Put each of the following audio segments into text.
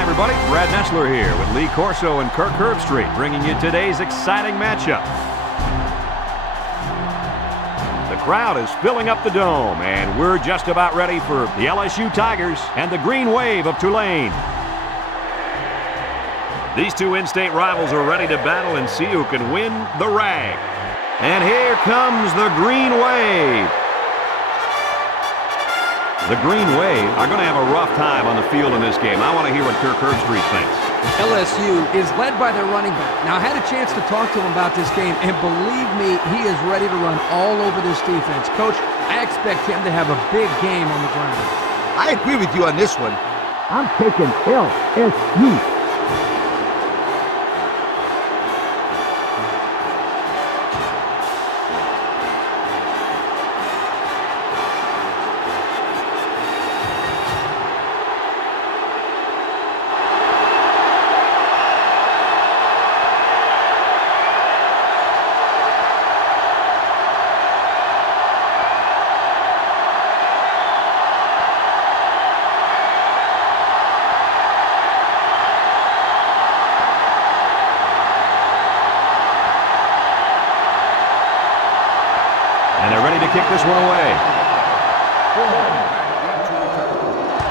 Hi, everybody. Brad Nessler here with Lee Corso and Kirk Herbstreit, bringing you today's exciting matchup. The crowd is filling up the dome, and we're just about ready for the LSU Tigers and the Green Wave of Tulane. These two in-state rivals are ready to battle and see who can win the rag. And here comes the Green Wave. The Green Wave are going to have a rough time on the field in this game. I want to hear what Kirk Herbstreit thinks. LSU is led by their running back. Now, I had a chance to talk to him about this game, and believe me, he is ready to run all over this defense. Coach, I expect him to have a big game on the ground. I agree with you on this one. I'm taking LSU. And they're ready to kick this one away.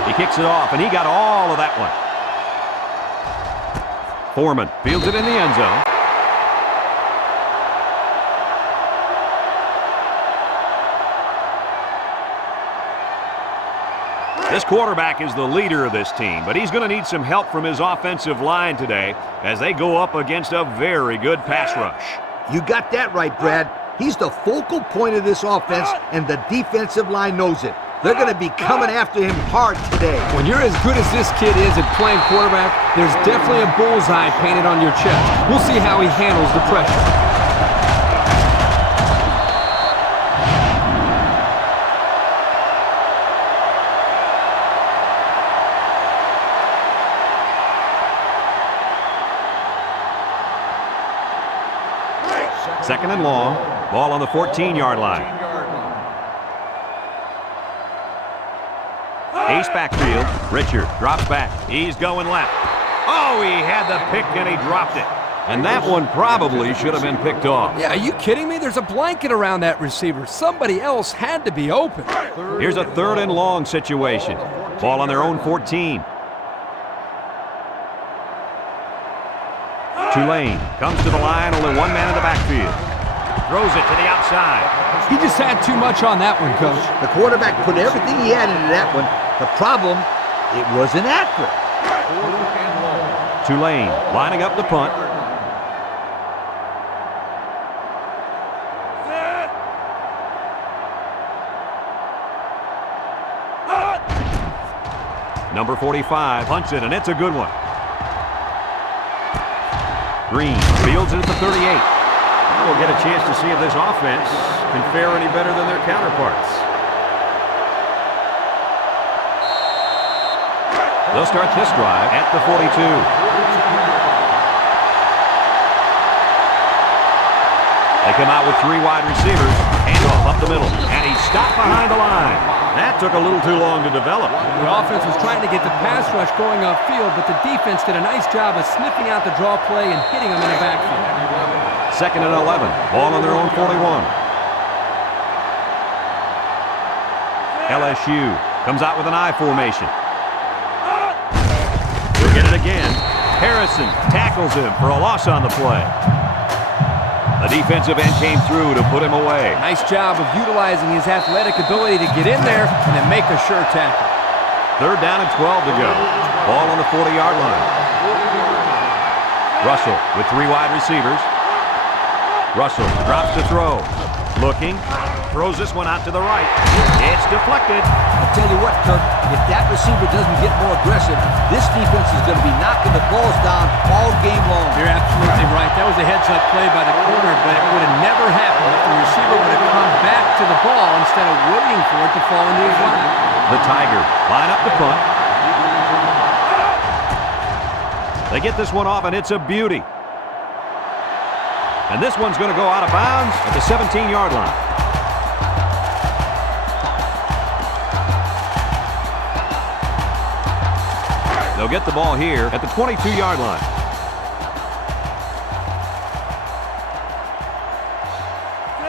He kicks it off, and he got all of that one. Foreman fields it in the end zone. This quarterback is the leader of this team, but he's going to need some help from his offensive line today as they go up against a very good pass rush. You got that right, Brad. He's the focal point of this offense, and the defensive line knows it. They're going to be coming after him hard today. When you're as good as this kid is at playing quarterback, there's definitely a bullseye painted on your chest. We'll see how he handles the pressure. Second and long. Ball on the 14-yard line. Ace backfield. Richard drops back. He's going left. Oh, he had the pick and he dropped it. And that one probably should have been picked off. Yeah, are you kidding me? There's a blanket around that receiver. Somebody else had to be open. Here's a third and long situation. Ball on their own 14. Tulane comes to the line, only one man in the backfield. Throws it to the outside. He just had too much on that one, Coach. The quarterback put everything he had into that one. The problem, it wasn't accurate. Tulane lining up the punt. Number 45 punts it, and it's a good one. Green fields it at the 38. We'll get a chance to see if this offense can fare any better than their counterparts. They'll start this drive at the 42. They come out with three wide receivers. Handoff up the middle, and he stopped behind the line. That took a little too long to develop. The offense was trying to get the pass rush going upfield, but the defense did a nice job of sniffing out the draw play and hitting them in the backfield. Second and 11. Ball on their own 41. LSU comes out with an I formation. We'll get it again. Harrison tackles him for a loss on the play. The defensive end came through to put him away. Nice job of utilizing his athletic ability to get in there and then make a sure tackle. Third down and 12 to go. Ball on the 40-yard line. Russell with three wide receivers. Russell drops to throw. Looking. Throws this one out to the right. It's deflected. I'll tell you what, Kirk, if that receiver doesn't get more aggressive, this defense is going to be knocking the balls down all game long. You're absolutely right. That was a heads-up play by the corner, but it would have never happened if the receiver would have come back to the ball instead of waiting for it to fall into his lap. The Tigers line up the punt. They get this one off, and it's a beauty. And this one's going to go out of bounds at the 17-yard line. They'll get the ball here at the 22-yard line.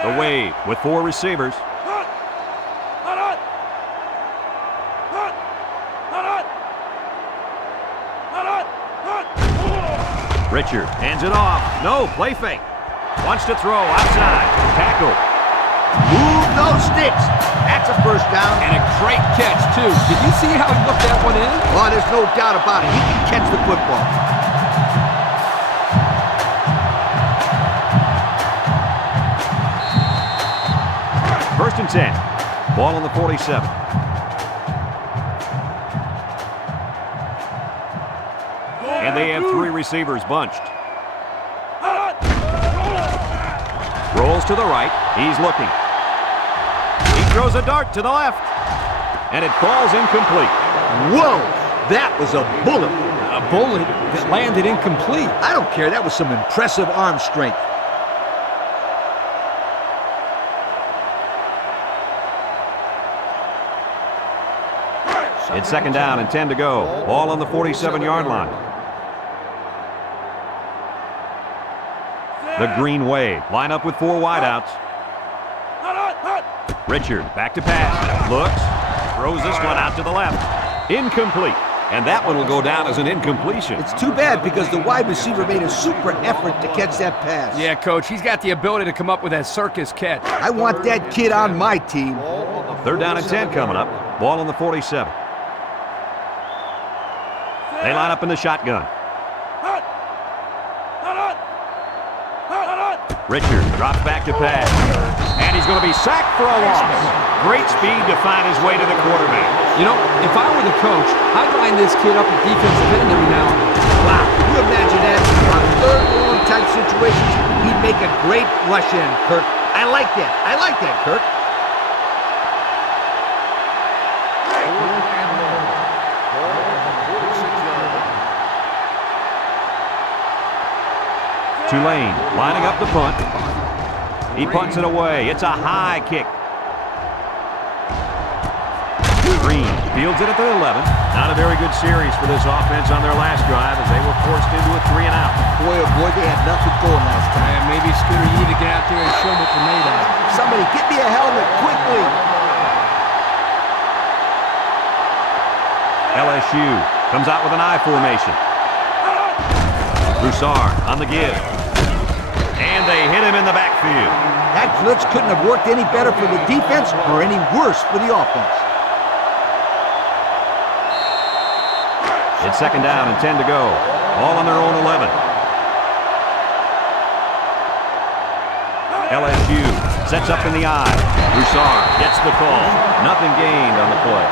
The wave with 4 receivers. Richard hands it off. No, play fake. Wants to throw outside. Tackle. Move those sticks. That's a first down. And a great catch, too. Did you see how he looked that one in? Oh, there's no doubt about it. He can catch the football. First and 10. Ball on the 47. And they have 3 receivers bunched. Rolls to the right. He's looking. He throws a dart to the left. And it falls incomplete. Whoa! That was a bullet. A bullet that landed incomplete. I don't care. That was some impressive arm strength. It's second down and 10 to go. Ball on the 47-yard line. The green wave. Line up with 4 wideouts. Richard back to pass. Looks. Throws this one out to the left. Incomplete. And that one will go down as an incompletion. It's too bad because the wide receiver made a super effort to catch that pass. Yeah, Coach, he's got the ability to come up with that circus catch. I want that kid on my team. Third down and 10 coming up. Ball on the 47. They line up in the shotgun. Richard drops back to pass. And he's going to be sacked for a loss. Great speed to find his way to the quarterback. You know, if I were the coach, I'd line this kid up at defensive end every now and then. Wow, can you imagine that? On third and long type situations, he'd make a great rush in, Kirk. I like that. I like that, Kirk. Tulane lining up the punt. He punts it away. It's a high kick. Green fields it at the 11. Not a very good series for this offense on their last drive as they were forced into a 3-and-out. Boy, oh boy, they had nothing going last time. And maybe, Scooter, you need to get out there and show them what you're made of. Somebody get me a helmet quickly. LSU comes out with an I formation. Broussard on the give. And they hit him in the backfield. That blitz couldn't have worked any better for the defense or any worse for the offense. It's second down and 10 to go. All on their own 11. LSU sets up in the I. Broussard gets the call. Nothing gained on the play.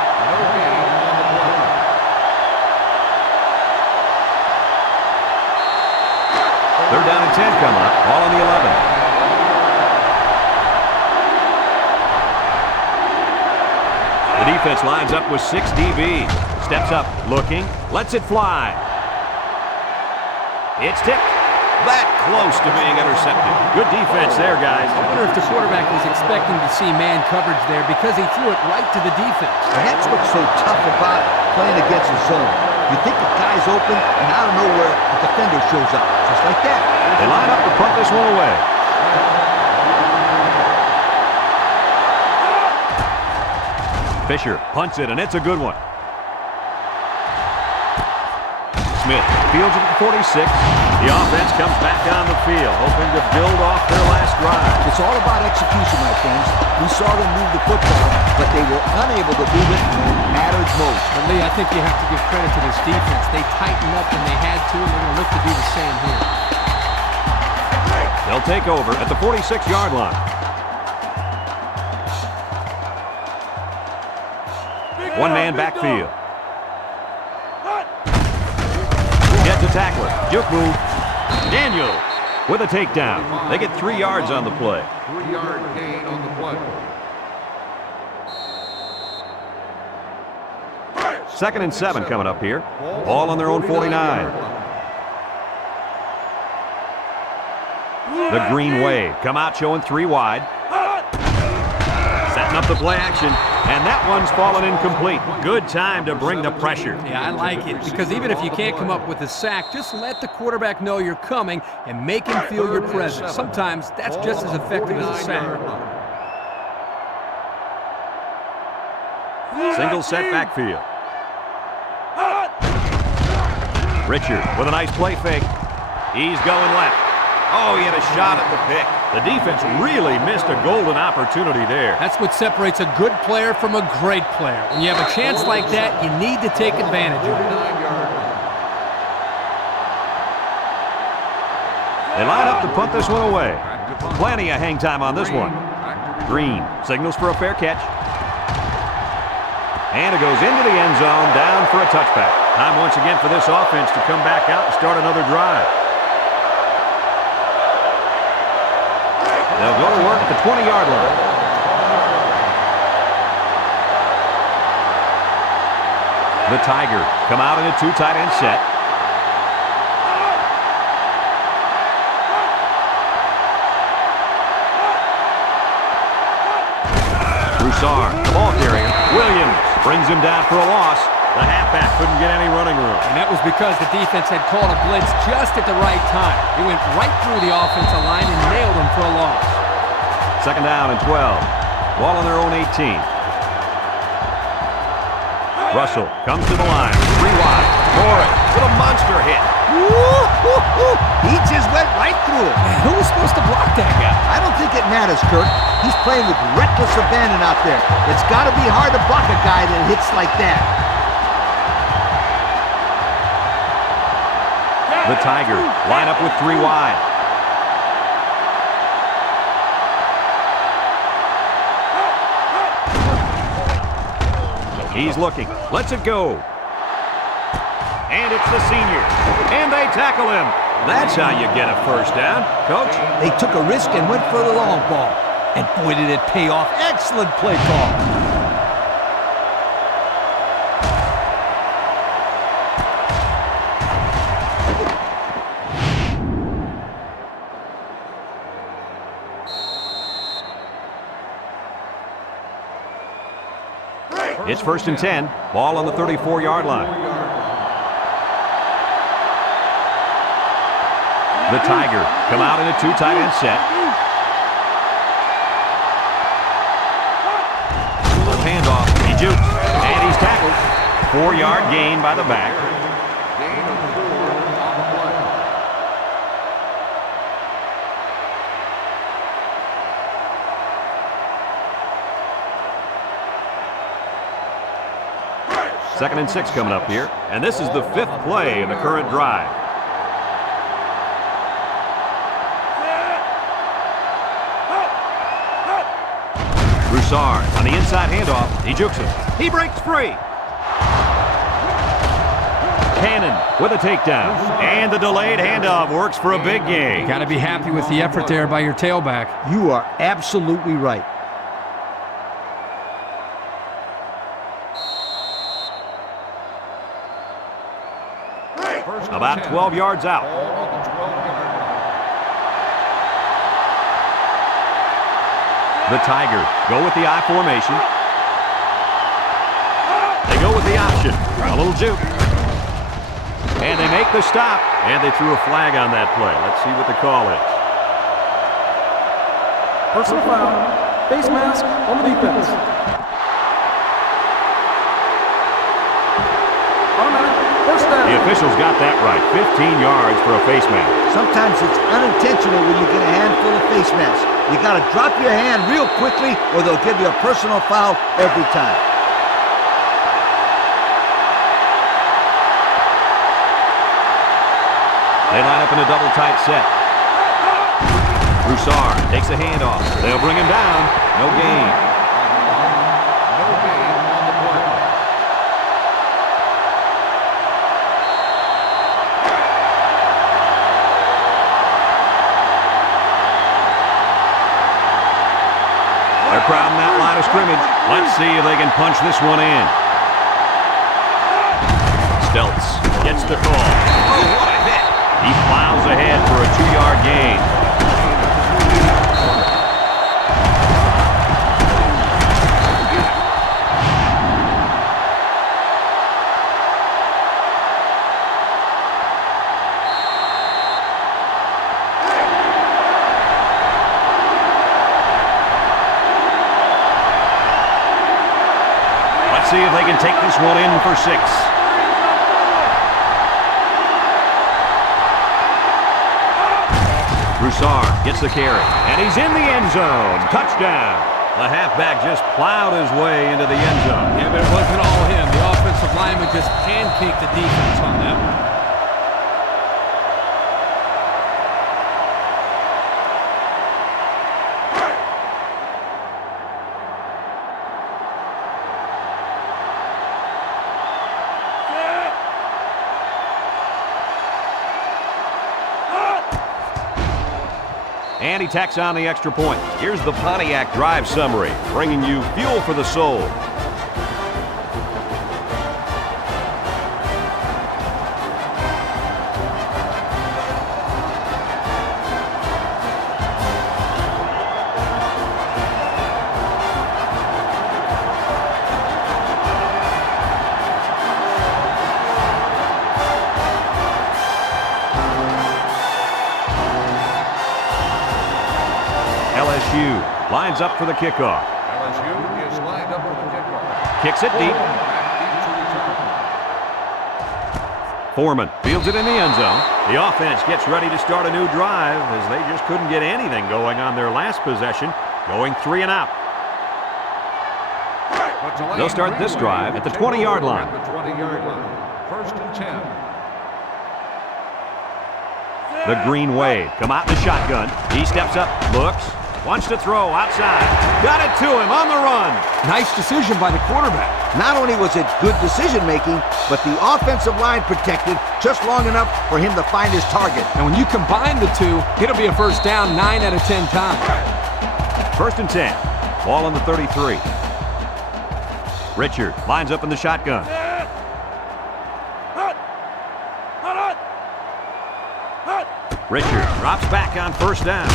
Third down and 10 coming up. All on the 11. The defense lines up with 6 DBs. Steps up, looking, lets it fly. It's tipped. That close to being intercepted. Good defense there, guys. I wonder if the quarterback was expecting to see man coverage there because he threw it right to the defense. And that's what's so tough about playing against a zone. You think the guy's open, and out of nowhere, the defender shows up. Just like that. They line up to punt this one away. Fisher punts it, and it's a good one. Smith fields it at the 46. The offense comes back on the field, hoping to build off their last drive. It's all about execution, my friends. We saw them move the football, but they were unable to move it when it mattered most. But Lee, I think you have to give credit to this defense. They tightened up when they had to, and they're going to look to do the same here. They'll take over at the 46-yard line. One-man backfield. Gets a tackler. Juke move. Daniels with a takedown. They get 3 yards on the play. 3-yard gain on the play. Second and 7 coming up here. Ball on their own 49. The green wave come out showing 3 wide. Setting up the play action. And that one's fallen incomplete. Good time to bring the pressure. Yeah, I like it, because even if you can't come up with a sack, just let the quarterback know you're coming and make him feel your presence. Sometimes that's just as effective as a sack. Single set backfield. Richard with a nice play fake. He's going left. Oh, he had a shot at the pick. The defense really missed a golden opportunity there. That's what separates a good player from a great player. When you have a chance like that, you need to take advantage of it. They line up to punt this one away. Plenty of hang time on this one. Green signals for a fair catch. And it goes into the end zone, down for a touchback. Time once again for this offense to come back out and start another drive. They'll go to work at the 20-yard line. The Tiger come out in a two tight end set. Broussard, the ball carrier. Williams brings him down for a loss. The halfback couldn't get any running room. And that was because the defense had called a blitz just at the right time. He went right through the offensive line and nailed him for a loss. Second down and 12. Ball on their own 18. Russell comes to the line. 3 wide. Morris with a monster hit. Woo-hoo-hoo. He just went right through it. Man, who was supposed to block that guy? I don't think it matters, Kurt. He's playing with reckless abandon out there. It's got to be hard to block a guy that hits like that. The Tigers line up with 3 wide. He's looking. Lets it go. And it's the senior. And they tackle him. That's how you get a first down, Coach. They took a risk and went for the long ball. And boy, did it pay off. Excellent play call. It's 1st and 10. Ball on the 34-yard line. The Tiger come out in a two tight end set. Handoff. He jukes. And he's tackled. 4-yard gain by the back. Gain of 4 on the play. Second and 6 coming up here. And this is the 5th play in the current drive. Broussard on the inside handoff. He jukes him. He breaks free. Cannon with a takedown. And the delayed handoff works for a big gain. Got to be happy with the effort there by your tailback. You are absolutely right. About 12 yards out. The Tigers go with the I formation. They go with the option. A little juke. And they make the stop. And they threw a flag on that play. Let's see what the call is. Personal foul. Face mask on the defense. Automatic. First down. The officials got that right. 15 yards for a face mask. Sometimes it's unintentional when you get a handful of face masks. You got to drop your hand real quickly or they'll give you a personal foul every time. They line up in a double tight set. Broussard takes a handoff. They'll bring him down. No gain. No gain on the play. They're crowding that line of scrimmage. Let's see if they can punch this one in. Stelz gets the call. Oh, what a hit. He plows ahead for a 2-yard gain. Let's see if they can take this one in for 6. Broussard gets the carry, and he's in the end zone. Touchdown. The halfback just plowed his way into the end zone. Yeah, but it wasn't all him. The offensive lineman just pancaked the defense on that one. And he tacks on the extra point. Here's the Pontiac drive summary, bringing you fuel for the soul. LSU lines up for the kickoff. LSU is lined up for the kickoff. Kicks it deep. Foreman fields it in the end zone. The offense gets ready to start a new drive as they just couldn't get anything going on their last possession, going 3 and out. They'll start this drive at the 20-yard line. At the 20-yard line. 1st and 10. The Green Wave come out in the shotgun. He steps up, looks, wants to throw outside. Got it to him on the run. Nice decision by the quarterback. Not only was it good decision-making, but the offensive line protected just long enough for him to find his target. And when you combine the two, it'll be a first down 9 out of 10 times. 1st and 10. Ball on the 33. Richard lines up in the shotgun. Richard drops back on 1st down.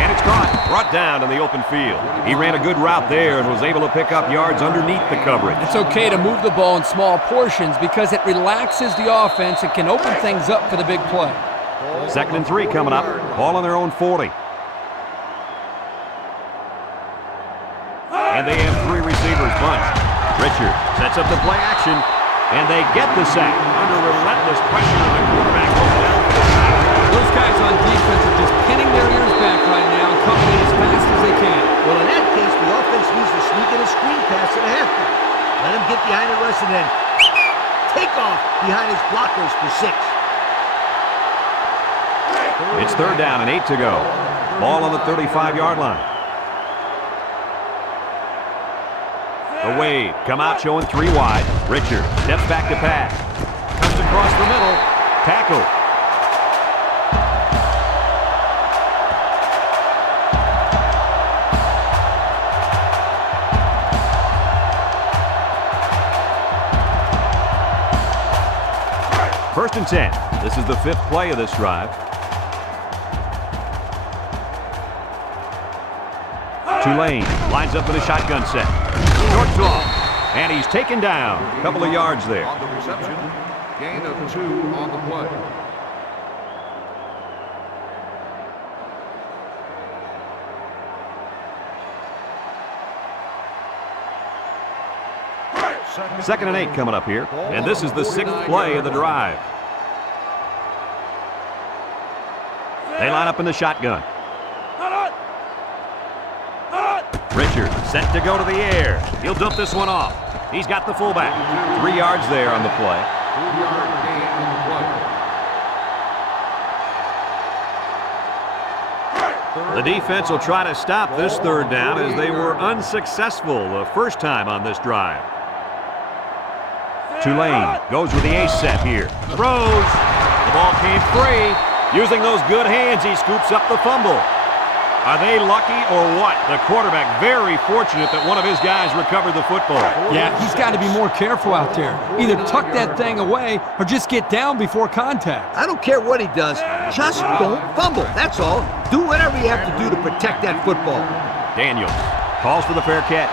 And it's caught. Brought down in the open field. He ran a good route there and was able to pick up yards underneath the coverage. It's okay to move the ball in small portions because it relaxes the offense and can open things up for the big play. 2nd and 3 coming up. Ball on their own 40. And they have 3 receivers bunched. Richard sets up the play action, and they get the sack under relentless pressure of the quarterback. Those guys on defense are just pinning their ears back right now and coming in as fast as they can. Well, in that case, the offense needs to sneak in a screen pass at the halfback. Let him get behind the rush and then take off behind his blockers for 6. It's 3rd down and 8 to go. Ball on the 35-yard line. The Wave come out showing 3 wide. Richard steps back to pass. Comes across the middle. Tackle. First and 10. This is the 5th play of this drive. Tulane lines up in a shotgun set. Short throw. And he's taken down. A couple of yards there. On the reception, gain of 2 on the play. Second and 8 coming up here. And this is the 6th play of the drive. They line up in the shotgun. Richard set to go to the air. He'll dump this one off. He's got the fullback. 3 yards there on the play. 2-yard gain on the play. The defense will try to stop this 3rd down as they were unsuccessful the first time on this drive. Tulane goes with the ace set here. Throws. The ball came free. Using those good hands, he scoops up the fumble. Are they lucky or what? The quarterback very fortunate that one of his guys recovered the football. Yeah, he's got to be more careful out there. Either tuck that thing away or just get down before contact. I don't care what he does. Just don't fumble. That's all. Do whatever you have to do to protect that football. Daniels calls for the fair catch.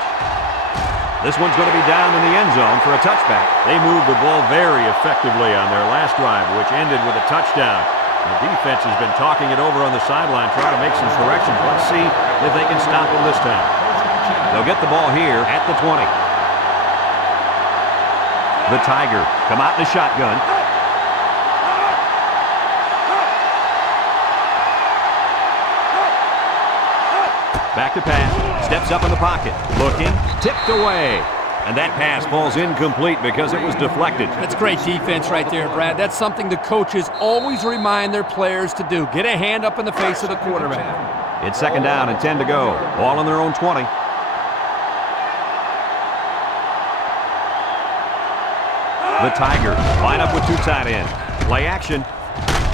This one's going to be down in the end zone for a touchback. They moved the ball very effectively on their last drive, which ended with a touchdown. The defense has been talking it over on the sideline, trying to make some corrections. Let's see if they can stop them this time. They'll get the ball here at the 20. The Tiger come out in the shotgun. Back to pass. Steps up in the pocket. Looking. Tipped away. And that pass falls incomplete because it was deflected. That's great defense right there, Brad. That's something the coaches always remind their players to do. Get a hand up in the face of the quarterback. It's second down and 10 to go. Ball on their own 20. The Tiger line up with two tight ends. Play action.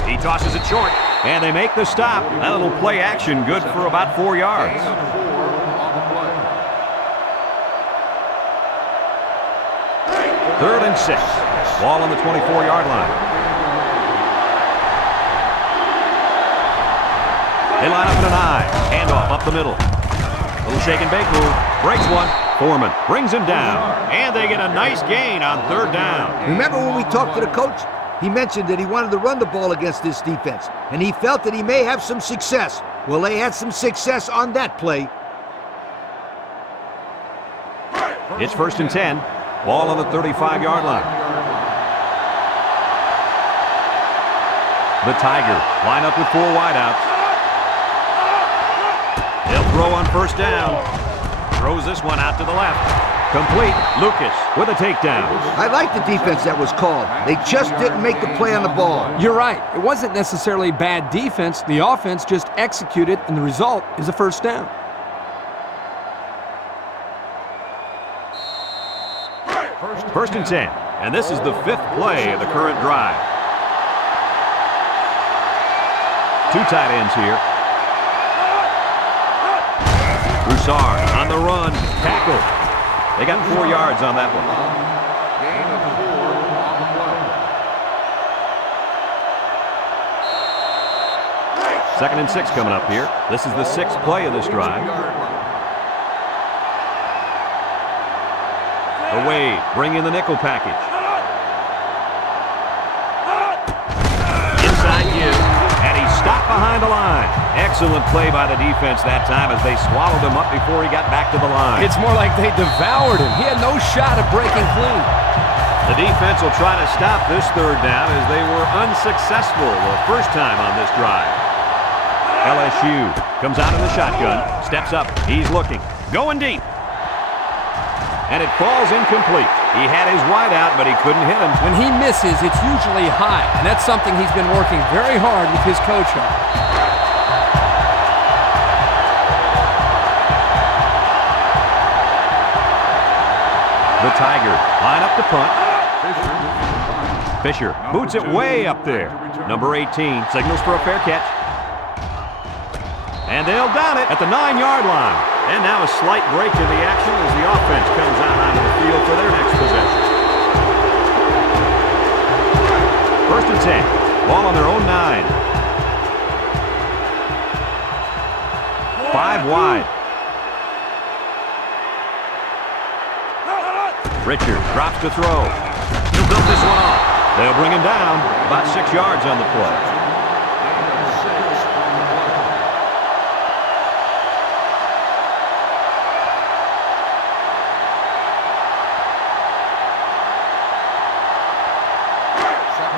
He tosses it short. And they make the stop. That little play action good for about 4 yards. Gain of 4 on the play. 3rd and 6. Ball on the 24-yard line. They line up in an I. Handoff up the middle. Little shake and bake move. Breaks one. Foreman brings him down. And they get a nice gain on 3rd down. Remember when we talked to the coach? He mentioned that he wanted to run the ball against this defense, and he felt that he may have some success. Well, they had some success on that play. It's 1st and 10. Ball on the 35-yard line. The Tiger line up with 4 wideouts. They'll throw on 1st down. Throws this one out to the left. Complete. Lucas with a takedown. I like the defense that was called. They just didn't make the play on the ball. You're right. It wasn't necessarily bad defense. The offense just executed, and the result is a 1st down. First and 10. And this is the 5th play of the current drive. 2 tight ends here. Broussard on the run. Tackle. They got 4 yards on that one. Gain of 4 on the play. 2nd and 6 coming up here. This is the 6th play of this drive. Away, bring in the nickel package. Inside you, and he stopped behind the line. Excellent play by the defense that time as they swallowed him up before he got back to the line. It's more like they devoured him. He had no shot at breaking clean. The defense will try to stop this 3rd down as they were unsuccessful the first time on this drive. LSU comes out in the shotgun, steps up, he's looking, going deep. And it falls incomplete. He had his wide out, but he couldn't hit him. When he misses, it's usually high, and that's something he's been working very hard with his coach on. The Tiger line up to punt. Fisher boots it way up there. Number 18 signals for a fair catch. And they'll down it at the 9-yard line. And now a slight break in the action as the offense comes out onto the field for their next possession. 1st and 10. Ball on their own 9. 5 wide. Richard drops to throw. He'll build this one off. They'll bring him down about 6 yards on the play. Gain of 6 on the play.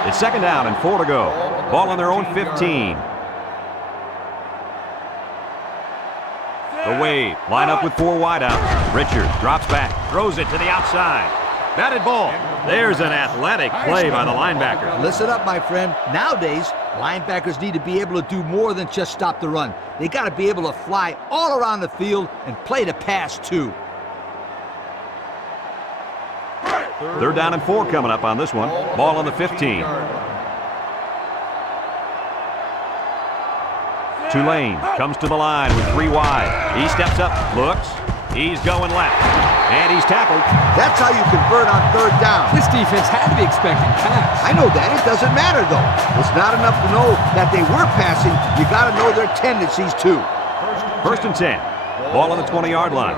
It's 2nd down and 4 to go. Ball on their own 15. The wave, line up with 4 wideouts. Richard drops back, throws it to the outside. Batted ball. There's an athletic play by the linebacker. Listen up, my friend. Nowadays, linebackers need to be able to do more than just stop the run. They got to be able to fly all around the field and play the pass, too. 3rd down and 4 coming up on this one. Ball on the 15. Tulane comes to the line with 3 wide. He steps up, looks, he's going left, and he's tackled. That's how you convert on 3rd down. This defense had to be expecting pass. I know that. It doesn't matter, though. It's not enough to know that they were passing. You got to know their tendencies, too. 1st and 10. Ball on the 20-yard line.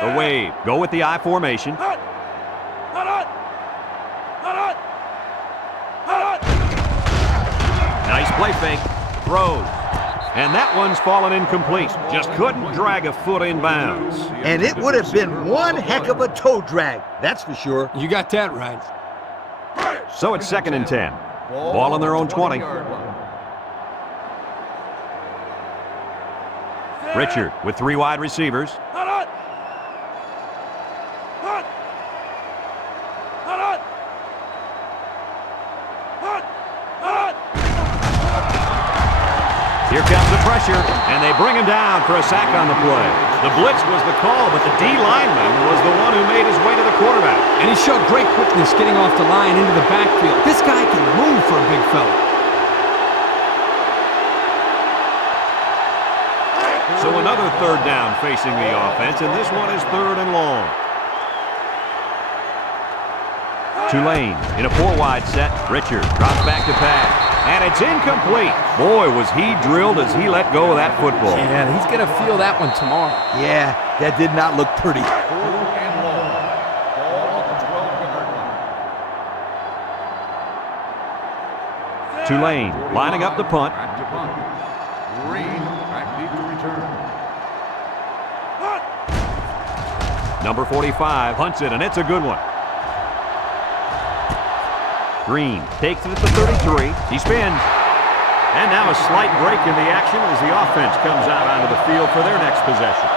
The wave, go with the I formation. Nice play fake. Throws. And that one's fallen incomplete. Just couldn't drag a foot in bounds. And it would have been one heck of a toe drag, that's for sure. You got that right. So it's 2nd and 10. Ball on their own 20. Richard with 3 wide receivers. Here comes the pressure, and they bring him down for a sack on the play. The blitz was the call, but the D lineman was the one who made his way to the quarterback. And he showed great quickness getting off the line into the backfield. This guy can move for a big fella. So another 3rd down facing the offense, and this one is 3rd and long. Tulane in a 4-wide set. Richard drops back to pass. And it's incomplete. Boy, was he drilled as he let go of that football. Yeah, he's going to feel that one tomorrow. Yeah, that did not look pretty. 4th and long. Ball on the 12-yard line. Tulane lining up the punt. Back to punt. Green back deep to return. Number 45 punts it, and it's a good one. Green takes it at the 33. He spins. And now a slight break in the action as the offense comes out onto the field for their next possession.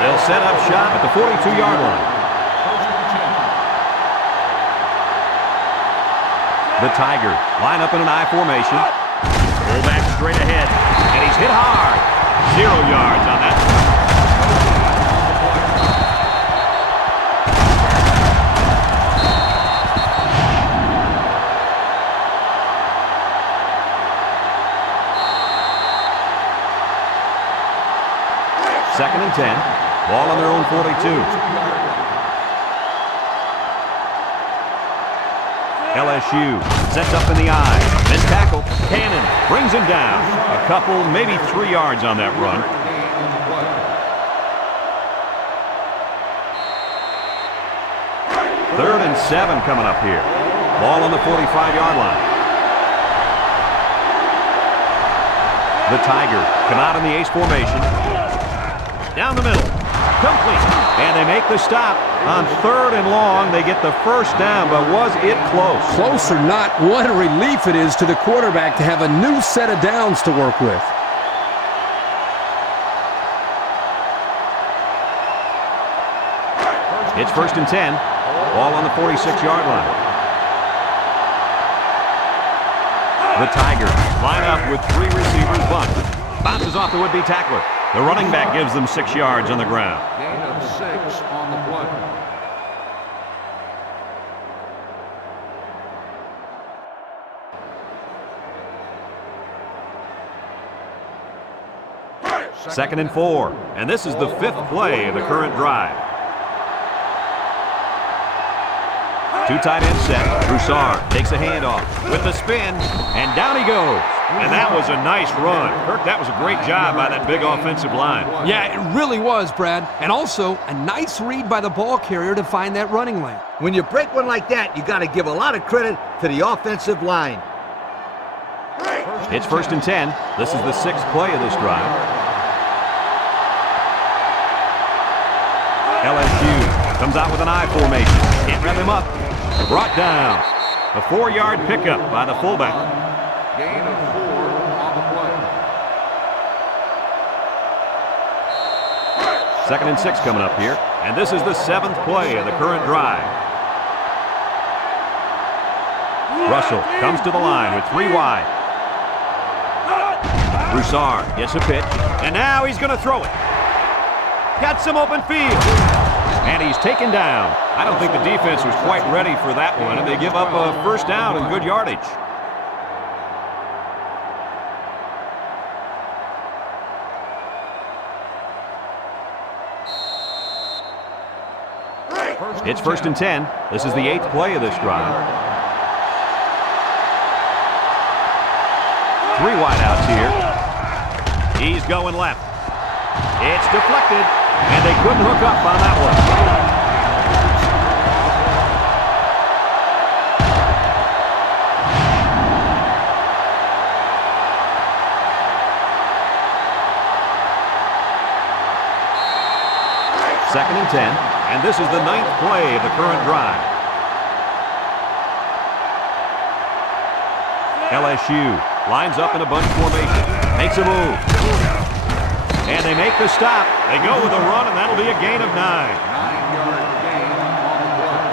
They'll set up shop at the 42-yard line. The Tigers line up in an I formation. Pull back straight ahead. And he's hit hard. 0 yards on that. Second and 10. Ball on their own 42. LSU sets up in the I. Missed tackle. Cannon brings him down. A couple, maybe 3 yards on that run. 3rd and 7 coming up here. Ball on the 45-yard line. The Tigers come out in the ace formation. Down the middle. Complete. And they make the stop. On 3rd and long, they get the first down, but was it close? Close or not, what a relief it is to the quarterback to have a new set of downs to work with. It's 1st and 10. Ball on the 46-yard line. The Tigers line up with 3 receivers bunt. Bounces off the would-be tackler. The running back gives them 6 yards on the ground. Gain of 6 on the play. Second and 4. And this is the 5th play of the current drive. 2 tight end set. Rouge takes a handoff with the spin, and down he goes. And that was a nice run. Kirk, that was a great job by that big offensive line. Yeah, it really was, Brad. And also, a nice read by the ball carrier to find that running lane. When you break one like that, you got to give a lot of credit to the offensive line. It's 1st and 10. This is the 6th play of this drive. LSU comes out with an I formation. Can't wrap him up. Brought down. A 4-yard pickup by the fullback. Gain of 4 on the play. 2nd and 6 coming up here. And this is the 7th play of the current drive. Russell comes to the line with 3 wide. Rouge gets a pitch. And now he's going to throw it. Got some open field. And he's taken down. I don't think the defense was quite ready for that one, and they give up a first down and good yardage. It's 1st and 10. This is the 8th play of this drive. 3 wideouts here. He's going left. It's deflected, and they couldn't hook up on that one. 2nd and 10, and this is the 9th play of the current drive. LSU lines up in a bunch formation, makes a move, and they make the stop. They go with a run, and that'll be a gain of 9. 9-yard gain on the play.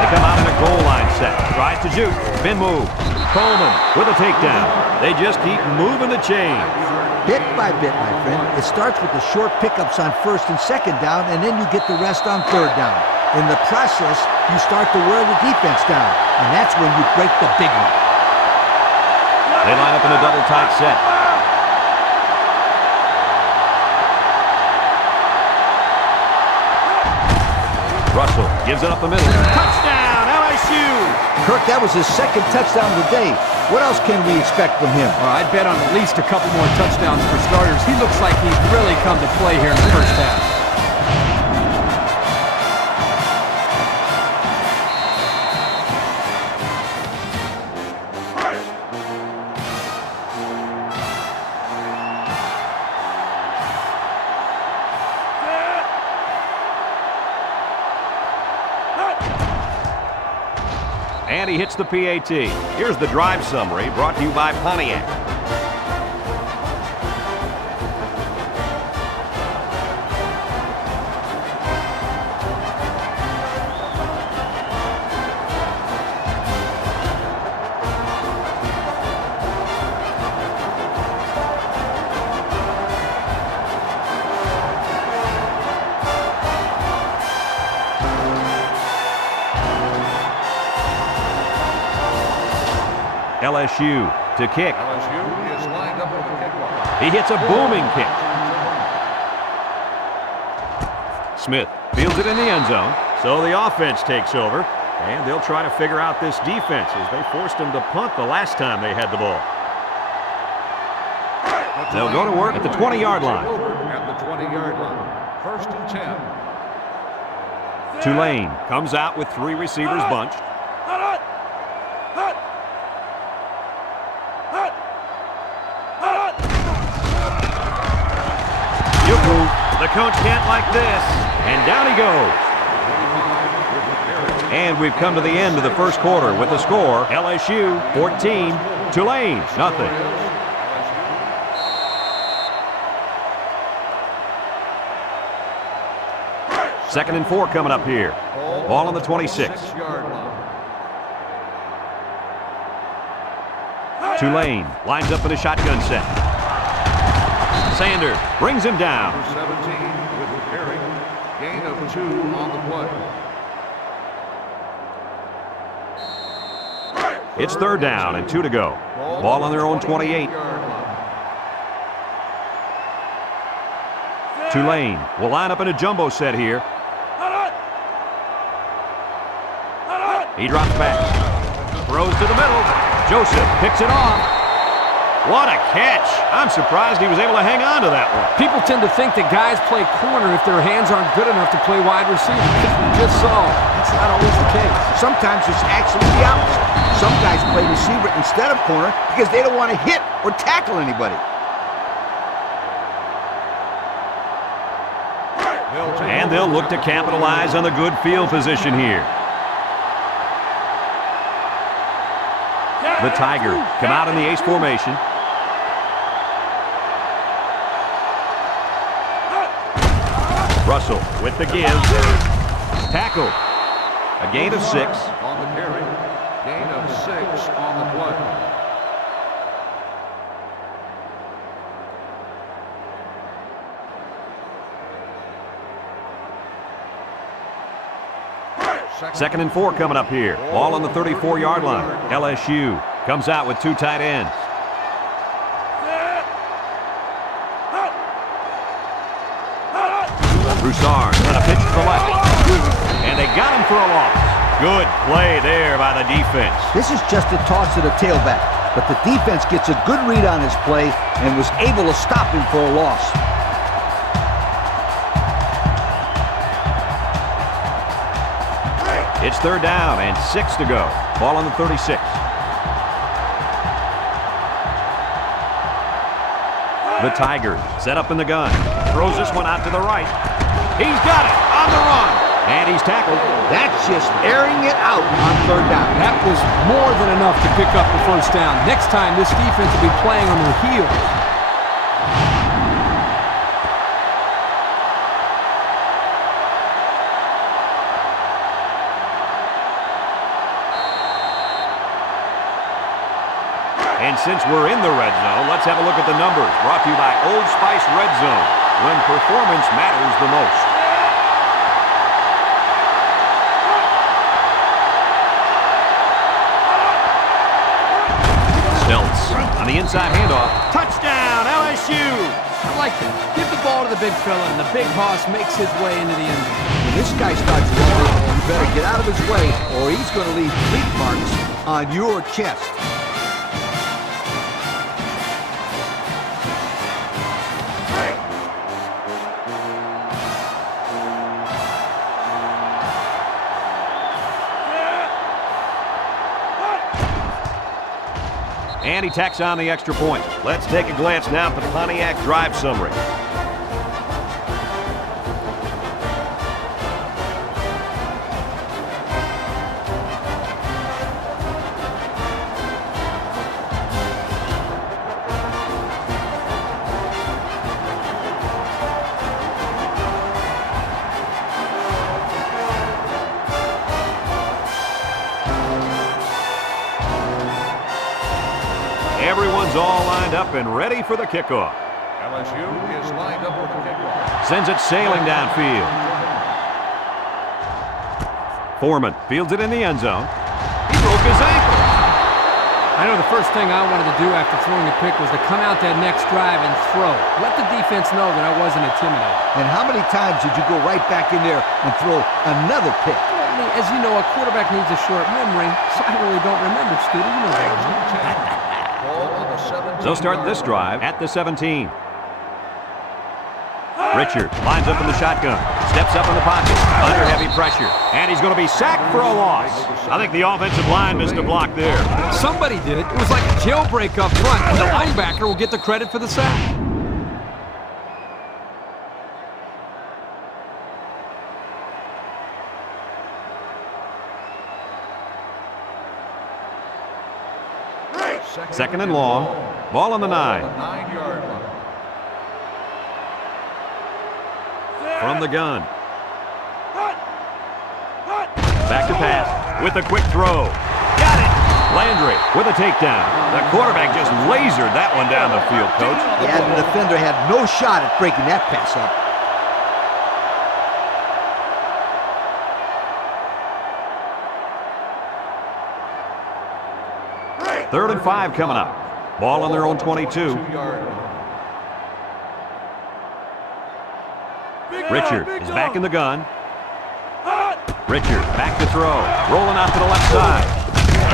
They come out in a goal line set. Tries to shoot. Spin move. Coleman with a takedown. They just keep moving the chain. Bit by bit, my friend. It starts with the short pickups on 1st and 2nd down, and then you get the rest on 3rd down. In the process, you start to wear the defense down, and that's when you break the big one. They line up in a double tight set. Russell gives it up the middle. Touchdown, LSU! Kirk, that was his 2nd touchdown of the day. What else can we expect from him? Well, I'd bet on at least a couple more touchdowns for starters. He looks like he's really come to play here in the first half. And he hits the PAT. Here's the drive summary brought to you by Pontiac. LSU to kick. LSU is lined up with the kickoff. He hits a booming kick. Smith fields it in the end zone, so the offense takes over, and they'll try to figure out this defense as they forced them to punt the last time they had the ball. They'll go to work at the 20-yard line. At the 20-yard line. 1st and 10. Tulane comes out with 3 receivers bunched. The coach can't like this, and down he goes. And we've come to the end of the first quarter with the score, LSU 14, Tulane nothing. Second and 4 coming up here. Ball on the 26. Tulane lines up in a shotgun set. Sanders brings him down. 17 with the carry. Gain of 2 on the play. It's 3rd down and 2 to go. Ball on their own 28. Tulane will line up in a jumbo set here. He drops back. Throws to the middle. Joseph picks it off. What a catch. I'm surprised he was able to hang on to that one. People tend to think that guys play corner if their hands aren't good enough to play wide receiver. As we just saw, that's not always the case. Sometimes it's actually the opposite. Some guys play receiver instead of corner because they don't want to hit or tackle anybody. And they'll look to capitalize on the good field position here. The Tigers come out in the ace formation. Russell with the give. Tackle. A gain of 6. On the carry. Gain of 6 on the play. Second and 4 coming up here. Ball on the 34-yard line. LSU comes out with 2 tight ends. Broussard on a pitch to the left. And they got him for a loss. Good play there by the defense. This is just a toss to the tailback, but the defense gets a good read on his play and was able to stop him for a loss. It's third down and 6 to go. Ball on the 36. The Tigers set up in the gun. Throws this one out to the right. He's got it on the run. And he's tackled. That's just airing it out on third down. That was more than enough to pick up the first down. Next time, this defense will be playing on their heels. And since we're in the red zone, let's have a look at the numbers. Brought to you by Old Spice Red Zone, when performance matters the most. Stelz on the inside handoff. Touchdown, LSU! I like that. Give the ball to the big fella, and the big hoss makes his way into the end zone. When this guy starts running, you better get out of his way, or he's going to leave cleat marks on your chest. And he tacks on the extra point. Let's take a glance now at the Pontiac drive summary. Everyone's all lined up and ready for the kickoff. LSU is lined up for the kickoff. Sends it sailing downfield. Foreman fields it in the end zone. He broke his ankle. I know the first thing I wanted to do after throwing a pick was to come out that next drive and throw. Let the defense know that I wasn't intimidated. And how many times did you go right back in there and throw another pick? I mean, as you know, a quarterback needs a short memory, so I really don't remember, Scooter. You know that. They'll start this drive at the 17. Richard lines up in the shotgun, steps up in the pocket, under heavy pressure, and he's going to be sacked for a loss. I think the offensive line missed a block there. Somebody did. It was like a jailbreak up front, and the linebacker will get the credit for the sack. Second and long. Ball on the 9. From the gun. Back to pass with a quick throw. Got it! Landry with a takedown. The quarterback just lasered that one down the field, Coach. Yeah, the defender had no shot at breaking that pass up. Third and 5 coming up. Ball on their own 22. Richard is back in the gun. Richard back to throw. Rolling out to the left side.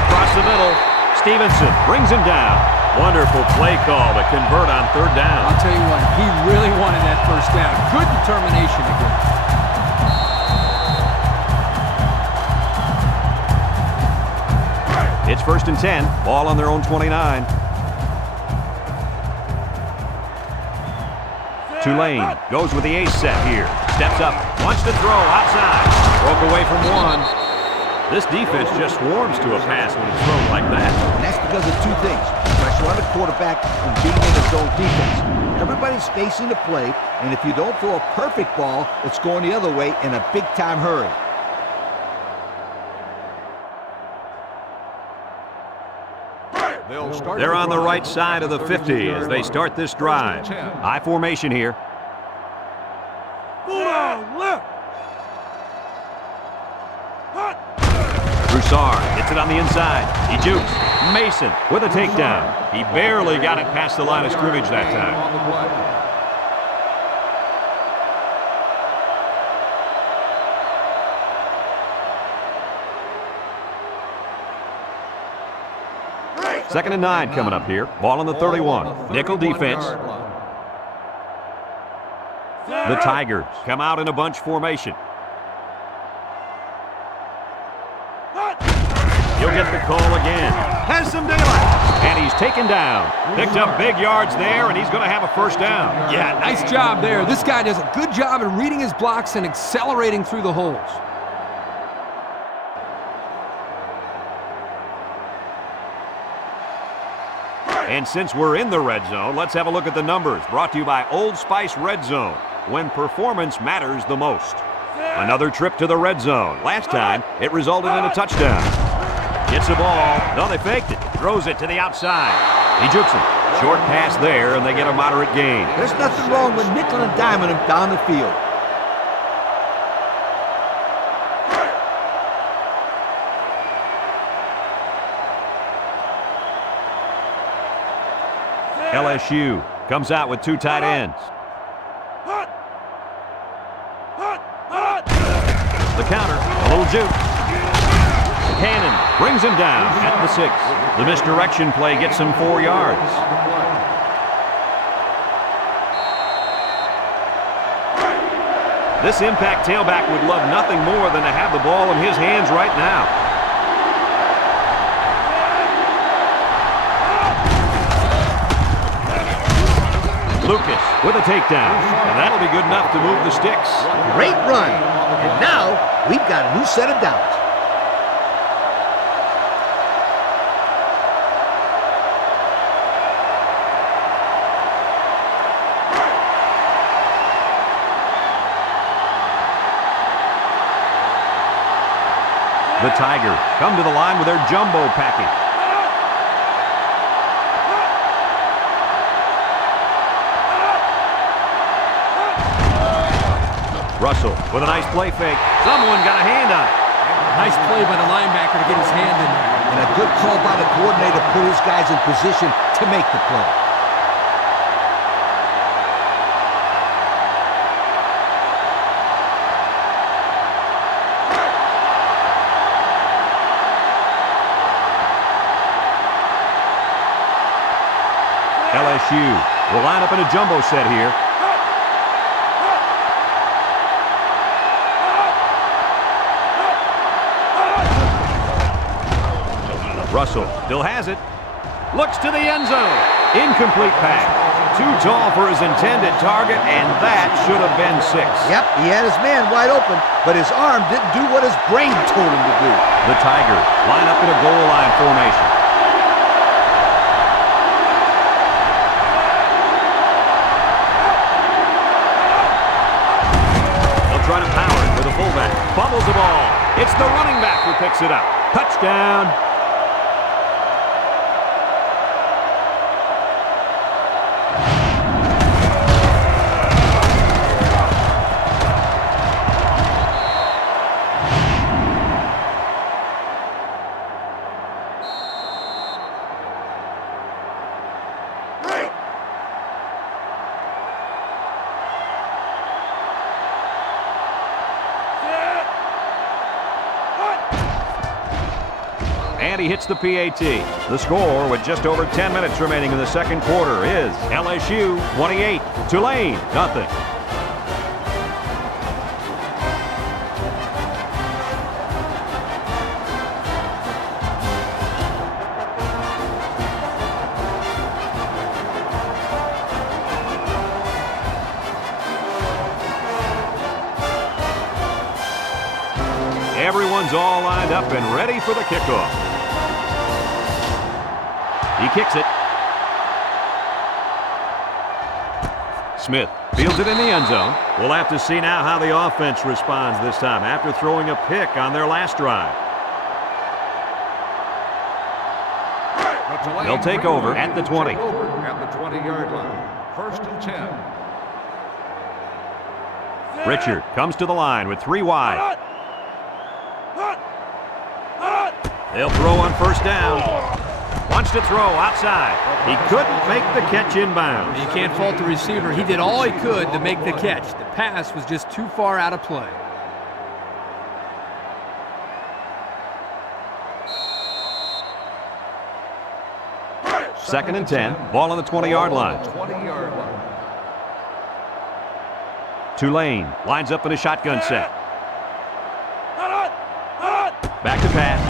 Across the middle. Stevenson brings him down. Wonderful play call to convert on third down. I'll tell you what, he really wanted that first down. Good determination again. It's first and 10. Ball on their own 29. Tulane goes with the ace set here. Steps up, wants to throw outside. Broke away from one. This defense just swarms to a pass when it's thrown like that. And that's because of two things. Pressure on the quarterback and being in the zone defense. Everybody's facing the play, and if you don't throw a perfect ball, it's going the other way in a big-time hurry. They're on the right side of the 50 as they start this drive. High formation here. Broussard gets it on the inside. He jukes. Mason with a takedown. He barely got it past the line of scrimmage that time. Second and 9 coming up here. Ball on the 31. Nickel defense. The Tigers come out in a bunch formation. the call again. Has some daylight. And he's taken down. Picked up big yards there, and he's going to have a first down. Yeah, nice job there. This guy does a good job in reading his blocks and accelerating through the holes. And since we're in the red zone, let's have a look at the numbers. Brought to you by Old Spice Red Zone, when performance matters the most. Another trip to the red zone. Last time, it resulted in a touchdown. Gets the ball. No, they faked it. Throws it to the outside. He jukes him. Short pass there, and they get a moderate gain. There's nothing wrong with nickel and diming him down the field. LSU comes out with two tight ends. The counter, a little juke. Cannon brings him down at the 6. The misdirection play gets him 4 yards. This impact tailback would love nothing more than to have the ball in his hands right now. Lucas with a takedown, and that'll be good enough to move the sticks. Great run. And now, we've got a new set of downs. The Tigers come to the line with their jumbo package. Russell with a nice play fake. Someone got a hand on it. Nice play by the linebacker to get his hand in there. And a good call by the coordinator to put his guys in position to make the play. LSU will line up in a jumbo set here. Russell still has it. Looks to the end zone. Incomplete pass. Too tall for his intended target, and that should have been 6. Yep, he had his man wide open, but his arm didn't do what his brain told him to do. The Tigers line up in a goal line formation. They'll try to power it with a fullback. Fumbles the ball. It's the running back who picks it up. Touchdown. And he hits the PAT. The score with just over 10 minutes remaining in the second quarter is LSU 28, Tulane nothing. Everyone's all lined up and ready for the kickoff. He kicks it. Smith fields it in the end zone. We'll have to see now how the offense responds this time after throwing a pick on their last drive. They'll take over at the 20. At the 20-yard line. 1st and 10. Richard comes to the line with 3 wide. They'll throw on first down. Wants to throw outside. He couldn't make the catch inbounds. You can't fault the receiver. He did all he could to make the catch. The pass was just too far out of play. Second and 10. Ball on the 20-yard line. 20-yard line. Tulane lines up in a shotgun set. Back to pass.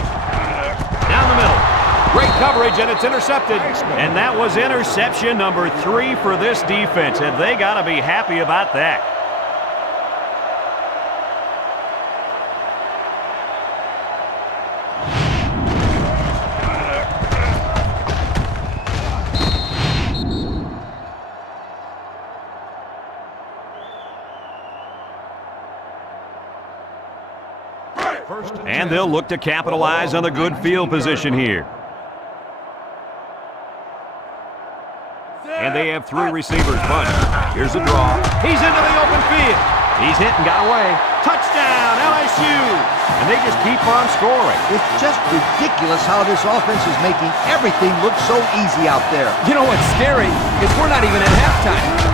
Down the coverage, and it's intercepted. And that was interception number 3 for this defense, and they got to be happy about that. And they'll look to capitalize on the good field position here. And they have 3 receivers bunched. Here's a draw. He's into the open field. He's hit and got away. Touchdown, LSU! And they just keep on scoring. It's just ridiculous how this offense is making everything look so easy out there. You know what's scary is we're not even at halftime.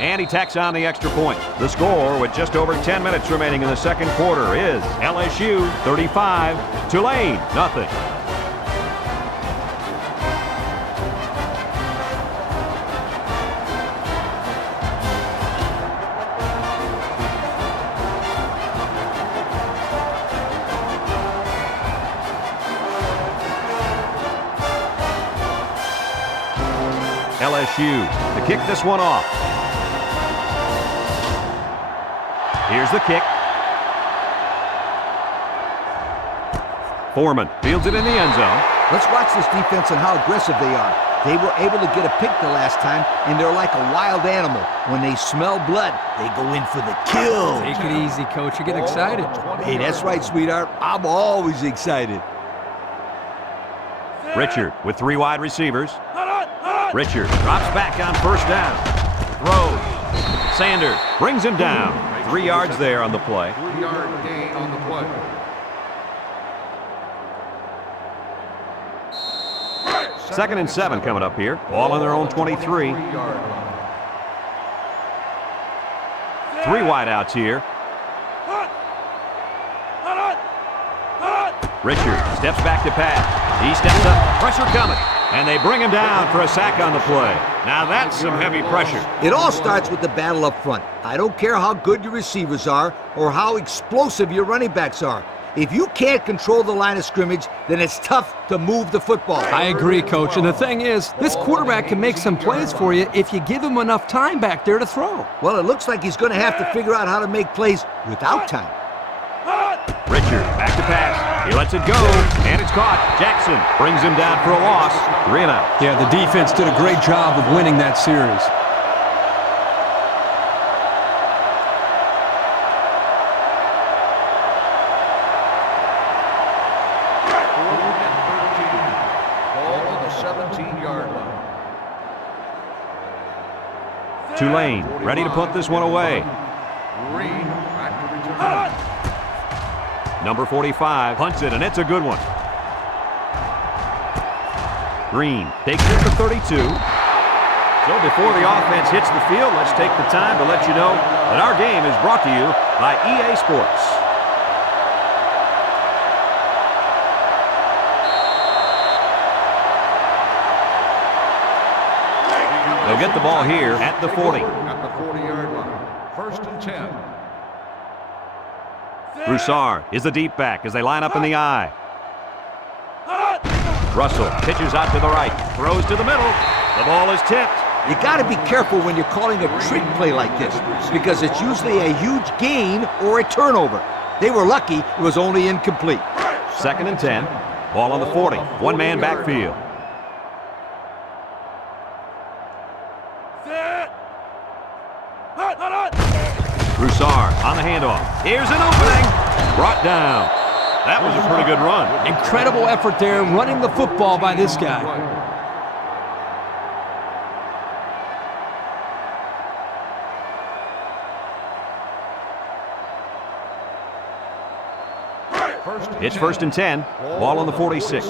And he tacks on the extra point. The score with just over 10 minutes remaining in the second quarter is LSU 35, Tulane nothing. LSU to kick this one off. Here's the kick. Foreman fields it in the end zone. Let's watch this defense and how aggressive they are. They were able to get a pick the last time, and they're like a wild animal. When they smell blood, they go in for the kill. Take it easy, Coach. You get excited. Hey, that's right, sweetheart. I'm always excited. Richard with 3 wide receivers. Richard drops back on first down. Throws. Sanders brings him down. 3 yards there on the play. 3-yard gain on the play. Second and 7 coming up here. Ball on their own 23. 3 wideouts here. Richard steps back to pass. He steps up. Pressure coming. And they bring him down for a sack on the play. Now that's some heavy pressure. It all starts with the battle up front. I don't care how good your receivers are or how explosive your running backs are. If you can't control the line of scrimmage, then it's tough to move the football. I agree, Coach. And the thing is, this quarterback can make some plays for you if you give him enough time back there to throw. Well, it looks like he's going to have to figure out how to make plays without time. Richard back to pass. He lets it go, and it's caught. Jackson brings him down for a loss. 3 and out. Yeah, the defense did a great job of winning that series. Ball on the 17-yard line. Tulane ready to put this one away. Green back to return. Number 45 punts it, and it's a good one. Green takes it to 32. So before the offense hits the field, let's take the time to let you know that our game is brought to you by EA Sports. They'll get the ball here at the 40. At the 40-yard line. First and 10. Broussard is the deep back as they line up in the I. Russell pitches out to the right, throws to the middle. The ball is tipped. You got to be careful when you're calling a trick play like this because it's usually a huge gain or a turnover. They were lucky it was only incomplete. Second and 10. Ball on the 40. One-man backfield. Broussard on the handoff. Here's an opening. Brought down. That was a pretty good run. Incredible effort there running the football by this guy. It's first and 10. Ball on the 46.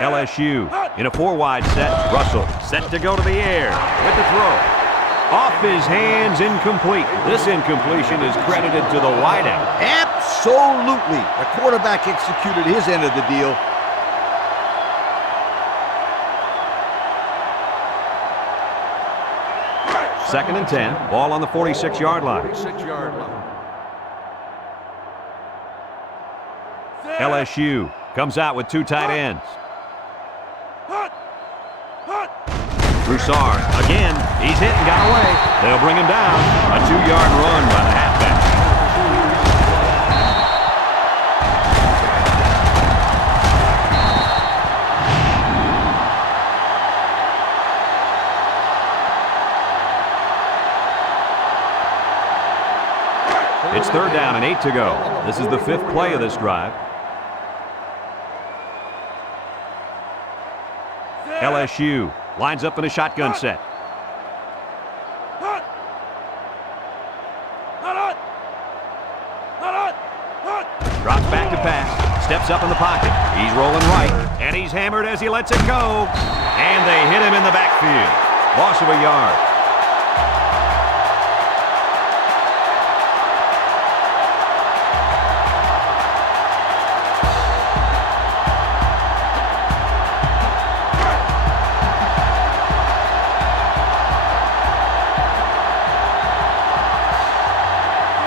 LSU in a 4-wide set. Russell set to go to the air with the throw. Off his hands, incomplete. This incompletion is credited to the wideout. Absolutely. The quarterback executed his end of the deal. Second and 10. Ball on the 46-yard line. 46-yard line. LSU comes out with 2 tight ends. Broussard again. He's hit and got away. They'll bring him down. A 2-yard run by the halfback. It's 3rd down and 8 to go. This is the 5th play of this drive. LSU lines up in a shotgun set. Drops back to pass. Steps up in the pocket. He's rolling right. And he's hammered as he lets it go. And they hit him in the backfield. Loss of a yard.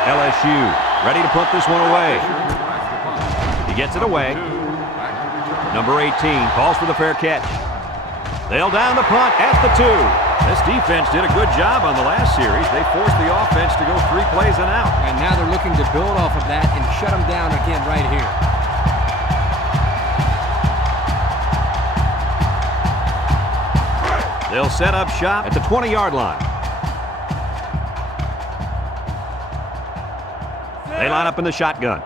LSU ready to put this one away. He gets it away. Number 18 calls for the fair catch. They'll down the punt at the 2. This defense did a good job on the last series. They forced the offense to go 3 plays and out. And now they're looking to build off of that and shut them down again right here. They'll set up shop at the 20-yard line. They line up in the shotgun.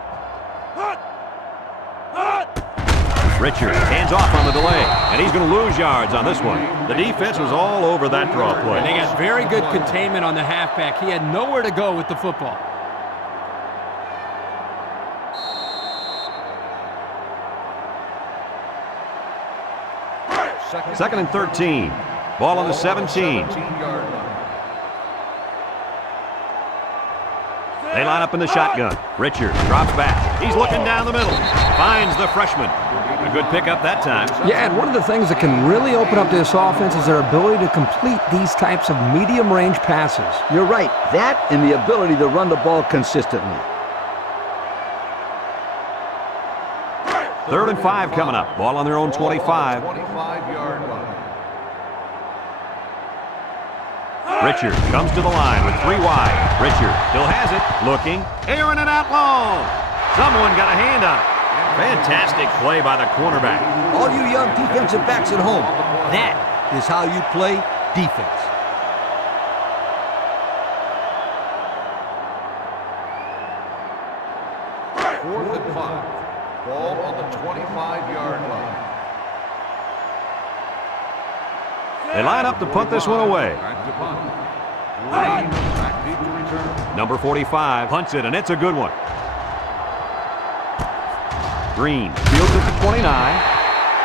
Richard hands off on the delay, and he's going to lose yards on this one. The defense was all over that draw play. And they got very good containment on the halfback. He had nowhere to go with the football. Second and 13. Ball on the 17. They line up in the shotgun. Richard drops back. He's looking down the middle. Finds the freshman. A good pickup that time. Yeah, and one of the things that can really open up this offense is their ability to complete these types of medium-range passes. You're right. That and the ability to run the ball consistently. 3rd and 5 coming up. Ball on their own 25. 25-yard line. Richard comes to the line with 3 wide. Richard still has it. Looking. Airing it out long. Someone got a hand on it. Fantastic play by the cornerback. All you young defensive backs at home, that is how you play defense. Fourth and 5. Ball on the 25-yard line. They line up to punt this one away. Back to punt. Green back deep to return. Number 45 punts it, and it's a good one. Green fields at the 29.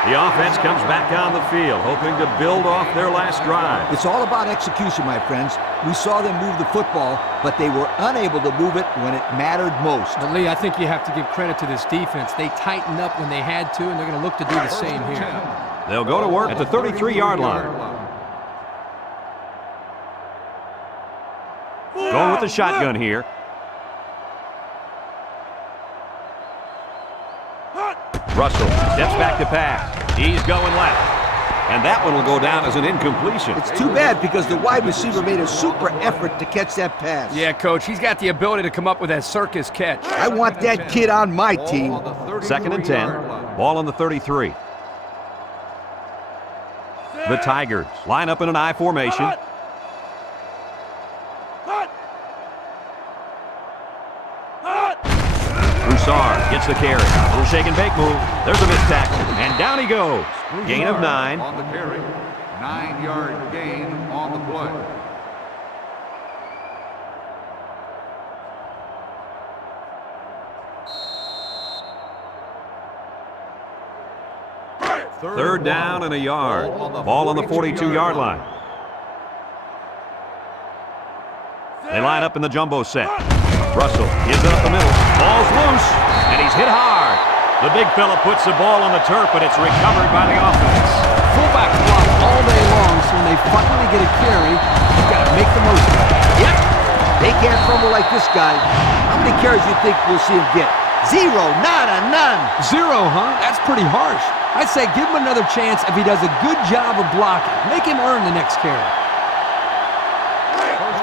The offense comes back on the field, hoping to build off their last drive. It's all about execution, my friends. We saw them move the football, but they were unable to move it when it mattered most. But Lee, I think you have to give credit to this defense. They tightened up when they had to, and they're going to look to do the same here. They'll go to work at the 33-yard line. Going with the shotgun here. Russell steps back to pass. He's going left. And that one will go down as an incompletion. It's too bad because the wide receiver made a super effort to catch that pass. Yeah, Coach, he's got the ability to come up with that circus catch. I want that kid on my team. 2nd and 10. Ball on the 33. The Tigers line up in an I formation. Broussard gets the carry. A little shake and bake move. There's a missed tackle. And down he goes. Gain of 9. On the carry. 9-yard gain on the play. Third down and a yard. Ball on the 42-yard line. They line up in the jumbo set. Russell gives it up the middle. Ball's loose, and he's hit hard. The big fella puts the ball on the turf, but it's recovered by the offense. Fullbacks block all day long, so when they finally get a carry, you've got to make the most of it. Yep. They can't fumble like this guy. How many carries do you think we'll see him get? Zero, nada, none. Zero, huh? That's pretty harsh. I'd say give him another chance if he does a good job of blocking. Make him earn the next carry.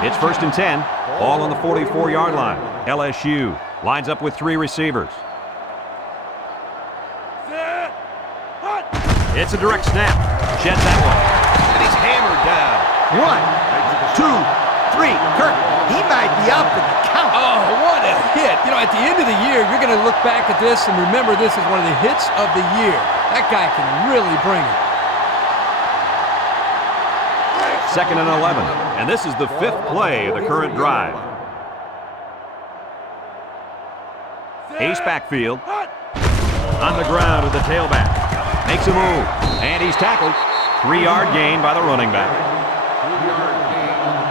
It's 1st and 10. Ball on the 44-yard line. LSU lines up with 3 receivers. It's a direct snap. Sheds that one. And he's hammered down. 1, 2, 3. Kirk, he might be out for the count. Oh, what a hit. You know, at the end of the year, you're going to look back at this and remember this is one of the hits of the year. That guy can really bring it. 2nd and 11. And this is the 5th play of the current drive. Ace backfield. On the ground with the tailback. Makes a move. And he's tackled. 3-yard gain by the running back. 3-yard gain on the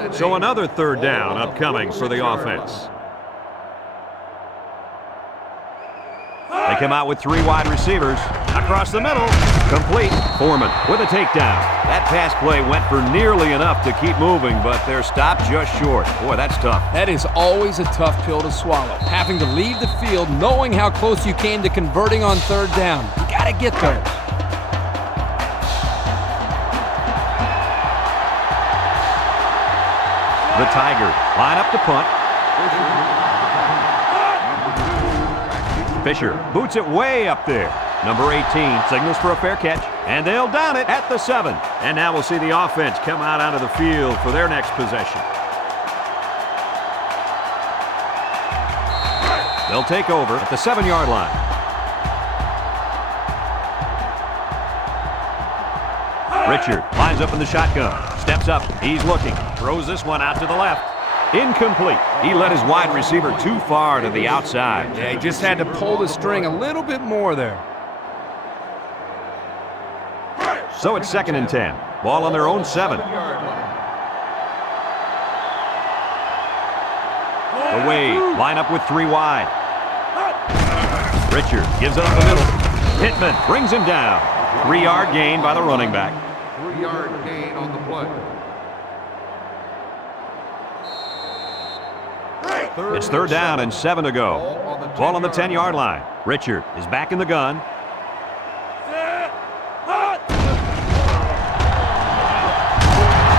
play. So another 3rd down upcoming for the offense. They come out with 3 wide receivers. Across the middle. Complete. Foreman with a takedown. That pass play went for nearly enough to keep moving, but they're stopped just short. Boy, that's tough. That is always a tough pill to swallow. Having to leave the field knowing how close you came to converting on 3rd down. You got to get there. The Tigers line up to punt. Fisher boots it way up there. Number 18 signals for a fair catch, and they'll down it at the 7. And now we'll see the offense come out onto the field for their next possession. They'll take over at the 7-yard line. Richard lines up in the shotgun, steps up, he's looking, throws this one out to the left. Incomplete. He led his wide receiver too far to the outside. Yeah, he just had to pull the string a little bit more there. So it's 2nd and 10. Ball on their own 7. The Wade line up with 3 wide. Richard gives it up the middle. Pittman brings him down. 3-yard gain by the running back. 3-yard gain on the play. It's 3rd down and 7 to go. Ball on the 10-yard line. Richard is back in the gun.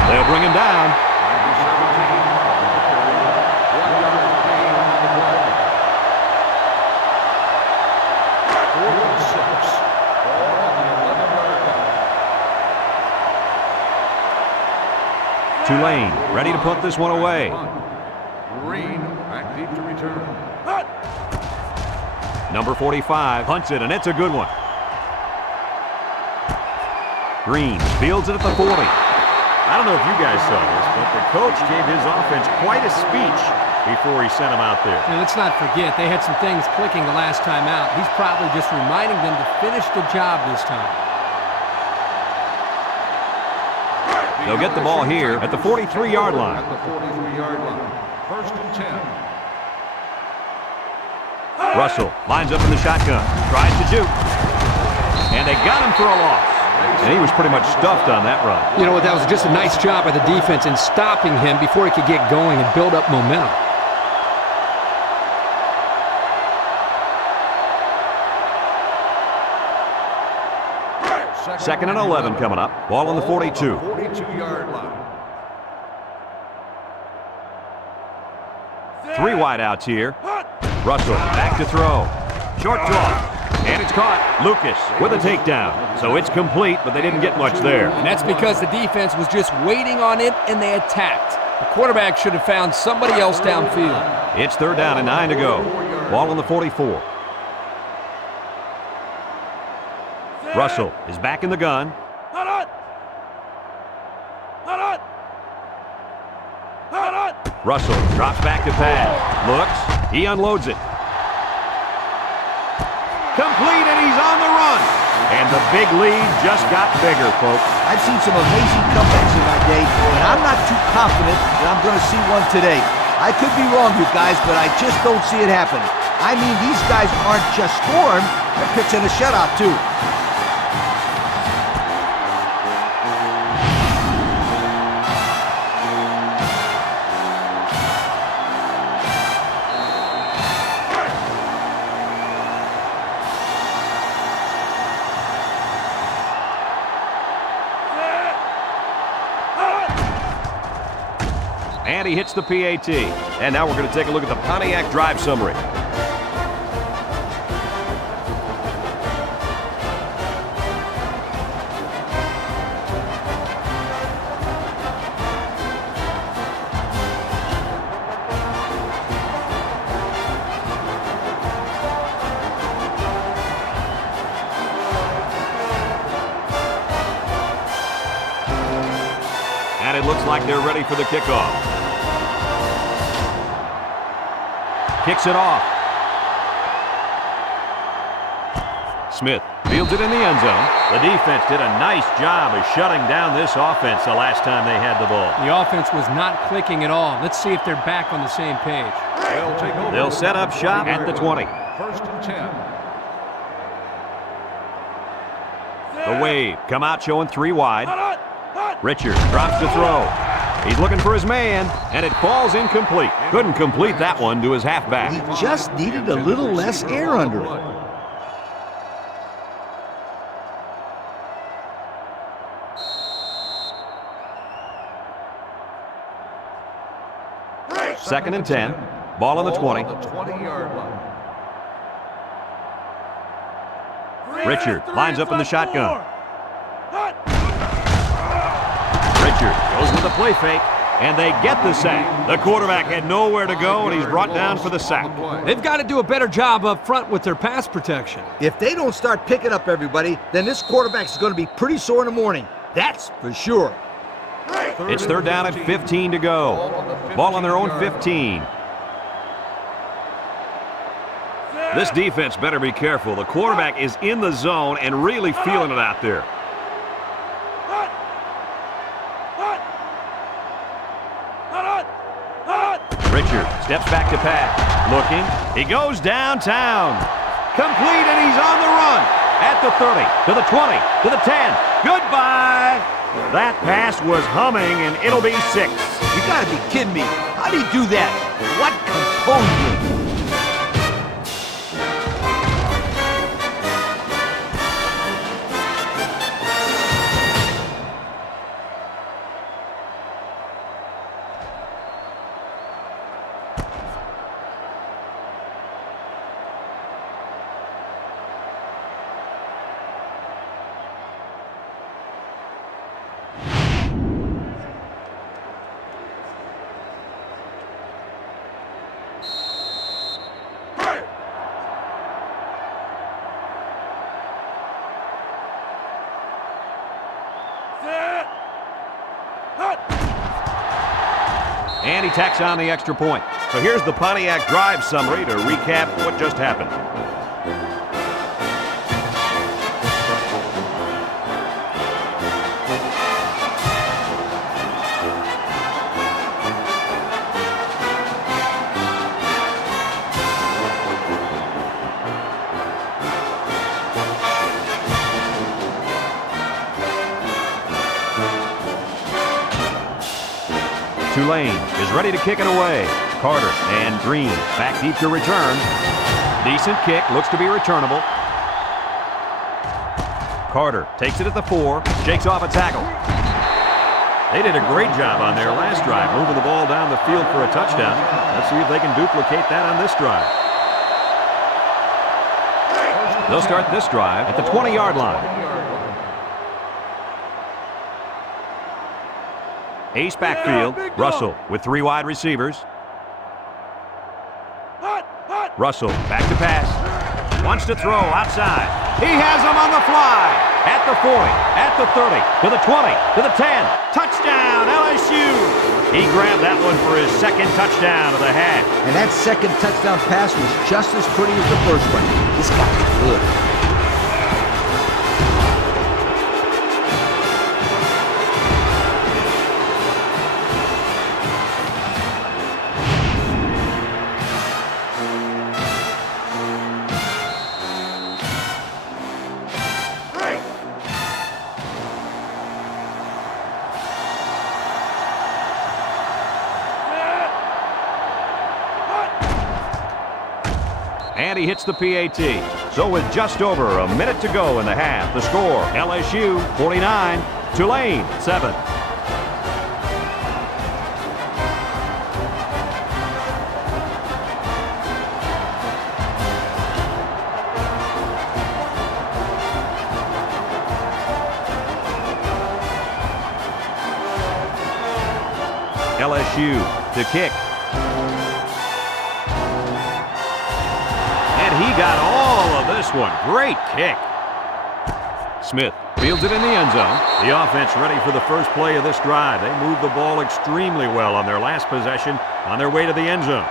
They'll bring him down. Tulane ready to put this one away. Green back deep to return. Number 45 punts it, and it's a good one. Green fields it at the 40. I don't know if you guys saw this, but the coach gave his offense quite a speech before he sent them out there. And let's not forget, they had some things clicking the last time out. He's probably just reminding them to finish the job this time. They'll get the ball here at the 43-yard line. At the 43-yard line. 1st and 10. Russell lines up in the shotgun, tries to juke, and they got him for a loss. And he was pretty much stuffed on that run. You know what, that was just a nice job by the defense in stopping him before he could get going and build up momentum. Second and 11 coming up. Ball on the 42. 42-yard line. 3 wide outs here. Russell back to throw. Short draw. And it's caught. Lucas with a takedown. So it's complete, but they didn't get much there. And that's because the defense was just waiting on it and they attacked. The quarterback should have found somebody else downfield. It's 3rd down and 9 to go. Ball on the 44. Russell is back in the gun. Russell drops back to pass. Looks. He unloads it. Complete, and he's on the run. And the big lead just got bigger, folks. I've seen some amazing comebacks in my day, and I'm not too confident that I'm going to see one today. I could be wrong, you guys, but I just don't see it happen. I mean, these guys aren't just scoring, they're pitching a shutout, too. And he hits the PAT. And now we're going to take a look at the Pontiac drive summary. And it looks like they're ready for the kickoff. Kicks it off. Smith fields it in the end zone. The defense did a nice job of shutting down this offense the last time they had the ball. The offense was not clicking at all. Let's see if they're back on the same page. They'll set up shop at the 20. First and 10. The wave come out showing 3 wide. Richard drops to throw. He's looking for his man, and it falls incomplete. Couldn't complete that one to his halfback. He just needed a little less air under it. Second and 10. Ball on the 20. On the 20-yard line. Richard lines up in the shotgun. Richard goes with the play fake, and they get the sack. The quarterback had nowhere to go, and he's brought down for the sack. They've got to do a better job up front with their pass protection. If they don't start picking up everybody, then this quarterback's going to be pretty sore in the morning. That's for sure. It's third down at 15 to go. Ball on their own 15. This defense better be careful. The quarterback is in the zone and really feeling it out there. Richard steps back to pass. Looking. He goes downtown. Complete, and he's on the run. At the 30, to the 20, to the 10. Goodbye. That pass was humming, and it'll be 6. You got to be kidding me. How do you do that? What composure? And he tacks on the extra point. So here's the Pontiac drive summary to recap what just happened. Tulane is ready to kick it away. Carter and Green back deep to return. Decent kick, looks to be returnable. Carter takes it at the 4, shakes off a tackle. They did a great job on their last drive, moving the ball down the field for a touchdown. Let's see if they can duplicate that on this drive. They'll start this drive at the 20-yard line. Ace backfield. Russell with 3 wide receivers. Russell back to pass. Wants to throw outside. He has him on the fly. At the 40, at the 30, to the 20, to the 10. Touchdown, LSU! He grabbed that one for his second touchdown of the half. And that second touchdown pass was just as pretty as the first one. This guy's good. And he hits the PAT. So with just over a minute to go in the half, the score, LSU 49, Tulane 7. LSU to kick. He got all of this one. Great kick. Smith fields it in the end zone. The offense ready for the first play of this drive. They moved the ball extremely well on their last possession on their way to the end zone.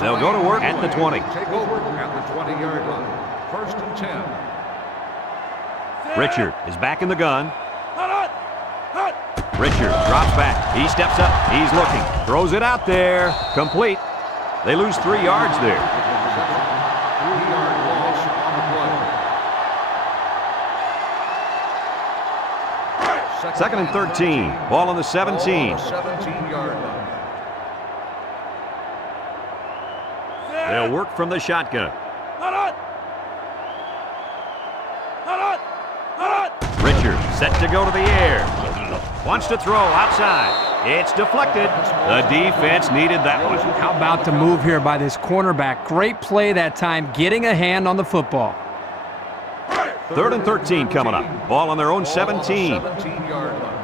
They'll go to work at the 20. Take over at the 20-yard line. 1st and 10. Richard is back in the gun. Richard drops back. He steps up. He's looking. Throws it out there. Complete. They lose 3 yards there. 3-yard loss on the play. Second and 13. Ball on the 17. 17-yard line. They'll work from the shotgun. Richard set to go to the air. Wants to throw outside. It's deflected. The defense needed that one. How about the move here by this cornerback? Great play that time, getting a hand on the football. 3rd and 13 coming up. Ball on their own 17. 17-yard line.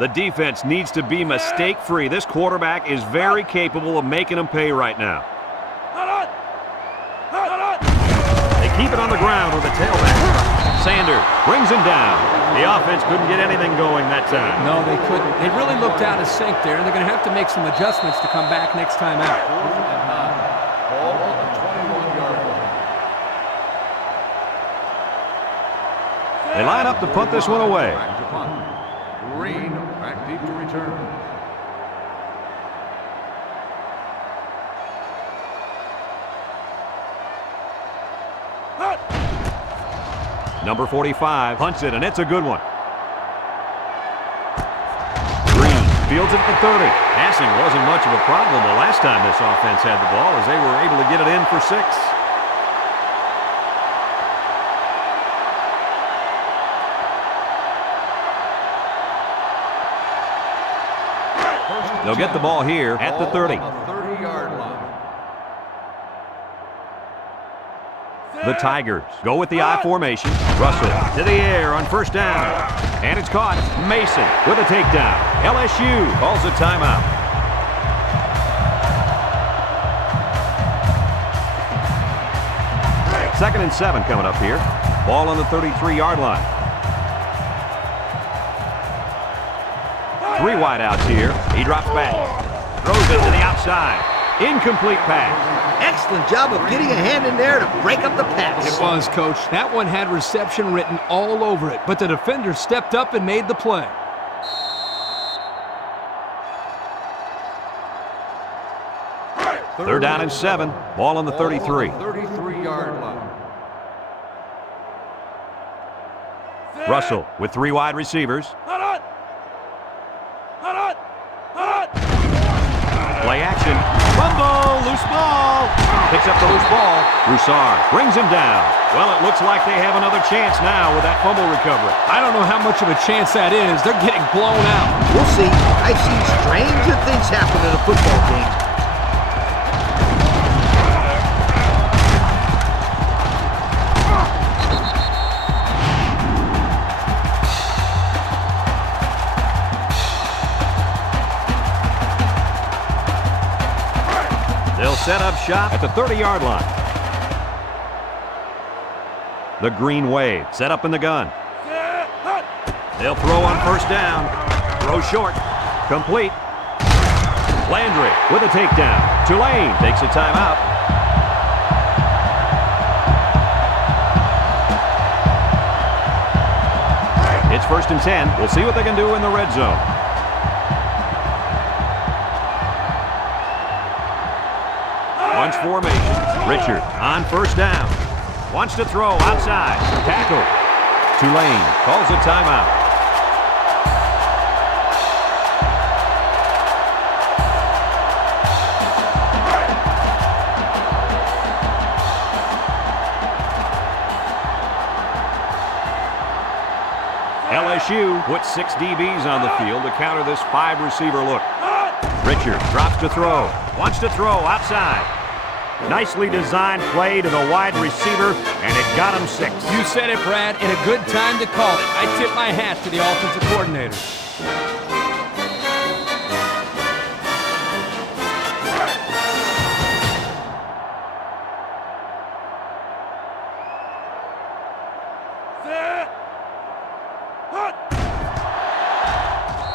The defense needs to be mistake-free. This quarterback is very capable of making them pay right now. They keep it on the ground with the tailback. Sanders brings him down. The offense couldn't get anything going that time. No, they couldn't. They really looked out of sync there, and they're going to have to make some adjustments to come back next time out. 4th and 9. Ball on the 21-yard line. They line up to punt this one away. Back to punt. Green back deep to return. Number 45 punts it, and it's a good one. Green fields it at the 30. Passing wasn't much of a problem the last time this offense had the ball, as they were able to get it in for 6. They'll get the ball here at the 30. On the 30-yard line. The Tigers go with the I formation. Russell to the air on 1st down. And it's caught. Mason with a takedown. LSU calls a timeout. Second and 7 coming up here. Ball on the 33-yard line. 3 wideouts here. He drops back. Throws it to the outside. Incomplete pass. Excellent job of getting a hand in there to break up the pass. It was, Coach. That one had reception written all over it, but the defender stepped up and made the play. They're down and 7. Ball on the 33. 33-yard line. Russell with 3 wide receivers. Play action. Fumble. Loose ball. Picks up the loose ball. Broussard brings him down. Well, it looks like they have another chance now with that fumble recovery. I don't know how much of a chance that is. They're getting blown out. We'll see. I've seen stranger things happen in a football game. They'll set up shop at the 30-yard line. The Green Wave set up in the gun. They'll throw on 1st down. Throw short. Complete. Landry with a takedown. Tulane takes a timeout. It's 1st and 10. We'll see what they can do in the red zone. Bunch formation. Richard on 1st down. Wants to throw outside. Tackle. Tulane calls a timeout. LSU puts 6 DBs on the field to counter this 5-receiver look. Richard drops to throw. Wants to throw outside. Nicely designed play to the wide receiver, and it got him 6. You said it, Brad, and a good time to call it. I tip my hat to the offensive coordinator.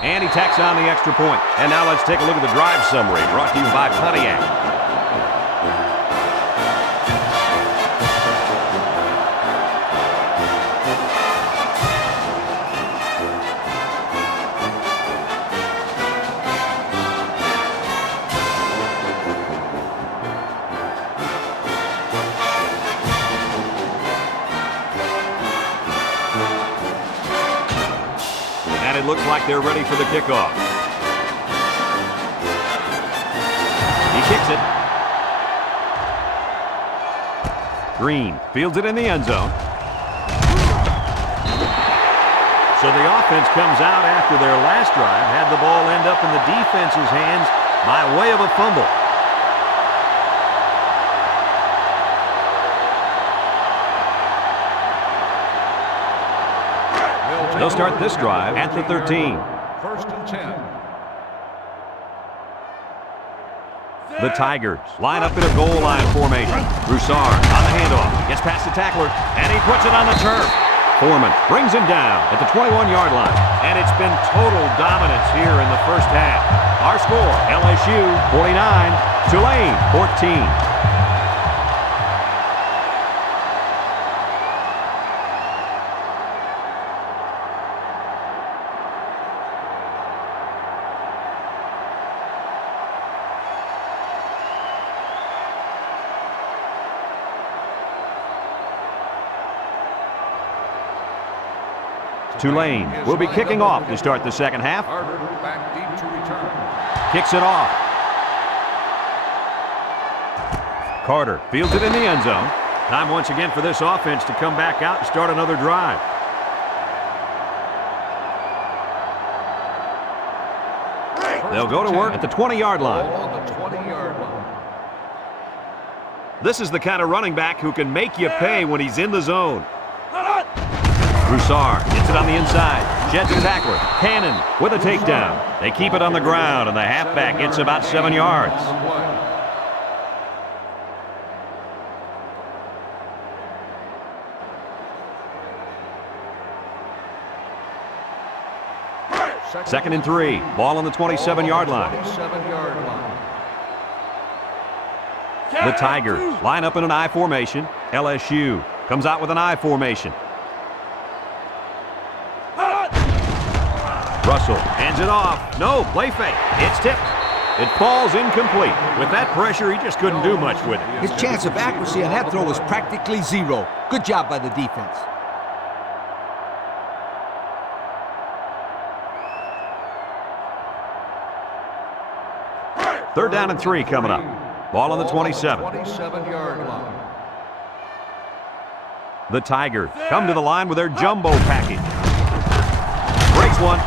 And he tacks on the extra point. And now let's take a look at the drive summary brought to you by Pontiac. It looks like they're ready for the kickoff. He kicks it. Green fields it in the end zone. So the offense comes out after their last drive, had the ball end up in the defense's hands by way of a fumble. They'll start this drive at the 13. 1st and 10. The Tigers line up in a goal line formation. Rouge on the handoff. Gets past the tackler, and he puts it on the turf. Foreman brings him down at the 21-yard line. And it's been total dominance here in the first half. Our score, LSU 49, Tulane 14. Tulane will be kicking off to start the second half. Back deep to return. Kicks it off. Carter fields it in the end zone. Time once again for this offense to come back out and start another drive. They'll go to work at the 20-yard line. On the 20-yard line. This is the kind of running back who can make you pay when he's in the zone. Rouge gets it on the inside. Jets a tackler. Cannon with a takedown. They keep it on the ground, and the halfback gets about 7 yards. Second and 3. Ball on the 27-yard line. 27-yard line. The Tigers line up in an I formation. LSU comes out with an I formation. Russell hands it off. No, play fake. It's tipped. It falls incomplete. With that pressure, he just couldn't do much with it. His chance of accuracy on that throw was practically 0. Good job by the defense. Third down and 3 coming up. Ball on the 27. 27-yard line. The Tigers come to the line with their jumbo package. Breaks one.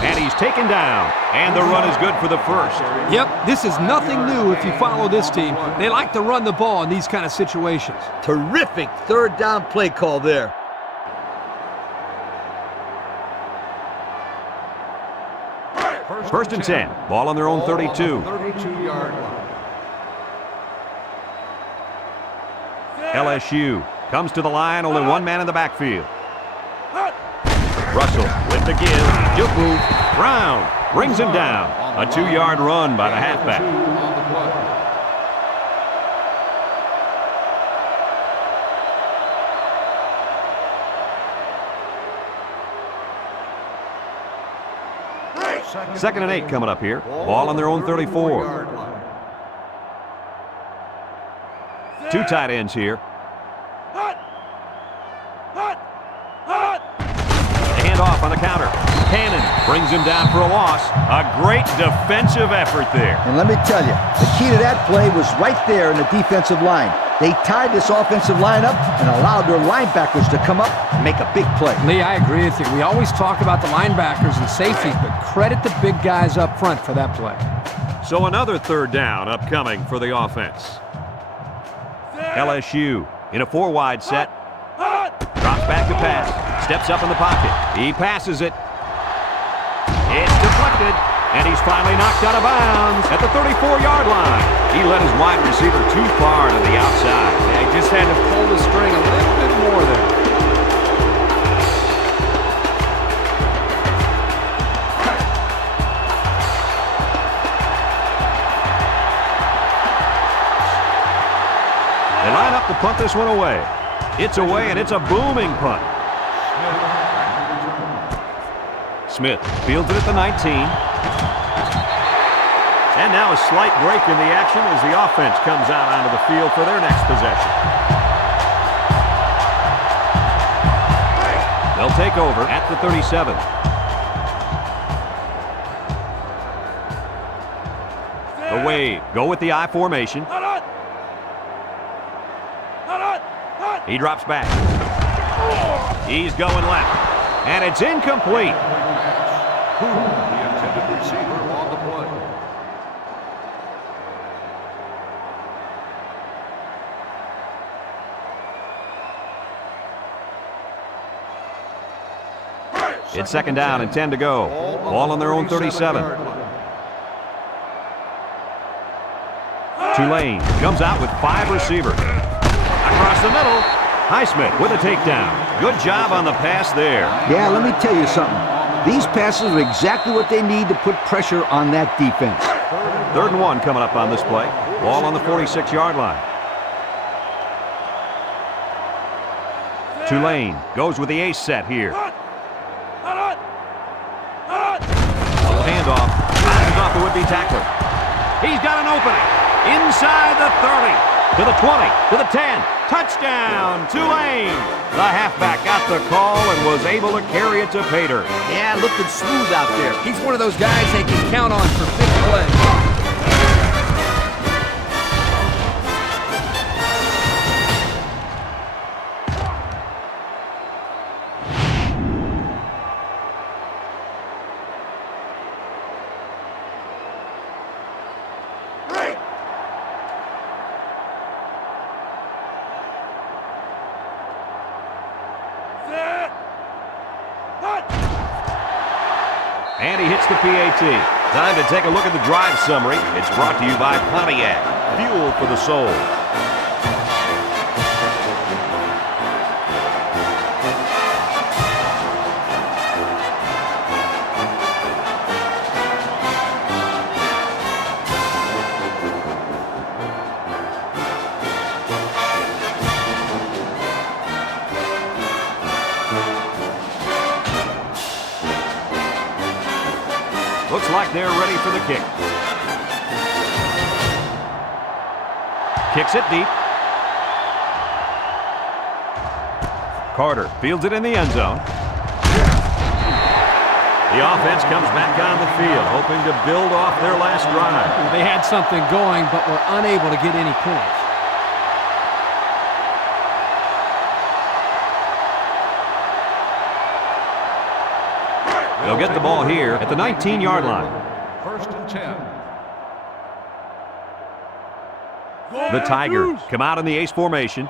And he's taken down. And the run is good for the first. Yep, this is nothing new if you follow this team. They like to run the ball in these kind of situations. Terrific third down play call there. First and 10. Ball on their own 32. 32-yard line. LSU comes to the line, only one man in the backfield. Russell with the give. Good move. Brown brings him down. A 2-yard run by the halfback. On the play. Second and 8 coming up here. Ball on their own 34. 2 tight ends here. Hand off on the counter. Cannon brings him down for a loss. A great defensive effort there. And let me tell you, the key to that play was right there in the defensive line. They tied this offensive line up and allowed their linebackers to come up and make a big play. Lee, I agree with you. We always talk about the linebackers and safeties, but credit the big guys up front for that play. So another 3rd down upcoming for the offense. LSU in a 4-wide set. Drops back to pass. Steps up in the pocket. He passes it. It's deflected. And he's finally knocked out of bounds at the 34-yard line. He let his wide receiver too far to the outside. Yeah, he just had to pull the string a little bit more there. They line up to punt this one away. It's away, and it's a booming punt. Smith fields it at the 19. And now a slight break in the action as the offense comes out onto the field for their next possession. They'll take over at the 37. The wave. Go with the I formation. He drops back. He's going left. And it's incomplete. The intended receiver on the play. It's 2nd down and 10 to go. Ball on their own 37. Tulane comes out with 5 receivers. Across the middle, Highsmith with a takedown. Good job on the pass there. Yeah, let me tell you something. These passes are exactly what they need to put pressure on that defense. 3rd and 1 coming up on this play. Ball on the 46-yard line. Tulane goes with the ace set here. Handoff. Bounces off the would-be tackler. He's got an opening. Inside the 30. To the 20. To the 10. Touchdown, Tulane. The halfback got the call and was able to carry it to Pater. Yeah, looking smooth out there. He's one of those guys they can count on for big plays. And he hits the PAT. Time to take a look at the drive summary. It's brought to you by Pontiac. Fuel for the soul. Looks like they're ready for the kick. Kicks it deep. Carter fields it in the end zone. The offense comes back on the field, hoping to build off their last drive. They had something going, but were unable to get any points. They'll get the ball here at the 19-yard line. 1st and 10. The Tigers come out in the ace formation.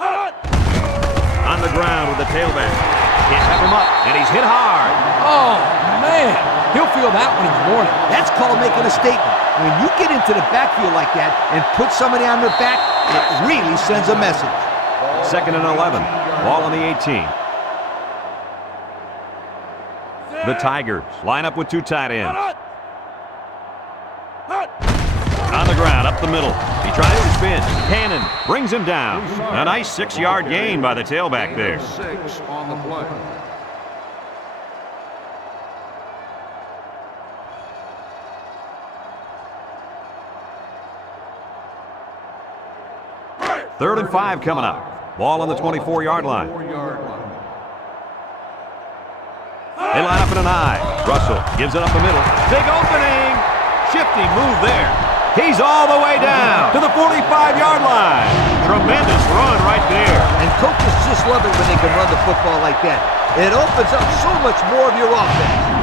On the ground with the tailback. Can't have him up, and he's hit hard. Oh, man. He'll feel that one in the morning. That's called making a statement. When you get into the backfield like that and put somebody on their back, it really sends a message. 2nd and 11. Ball on the 18. The Tigers line up with two tight ends. On the ground, up the middle. He tries to spin. Cannon brings him down. A nice 6-yard gain by the tailback there. 6 on the play. Third and 5 coming up. Ball on the 24-yard line. They line up in an I. Russell gives it up the middle. Big opening. Shifty move there. He's all the way down to the 45-yard line. Tremendous run right there. And coaches just love it when they can run the football like that. It opens up so much more of your offense.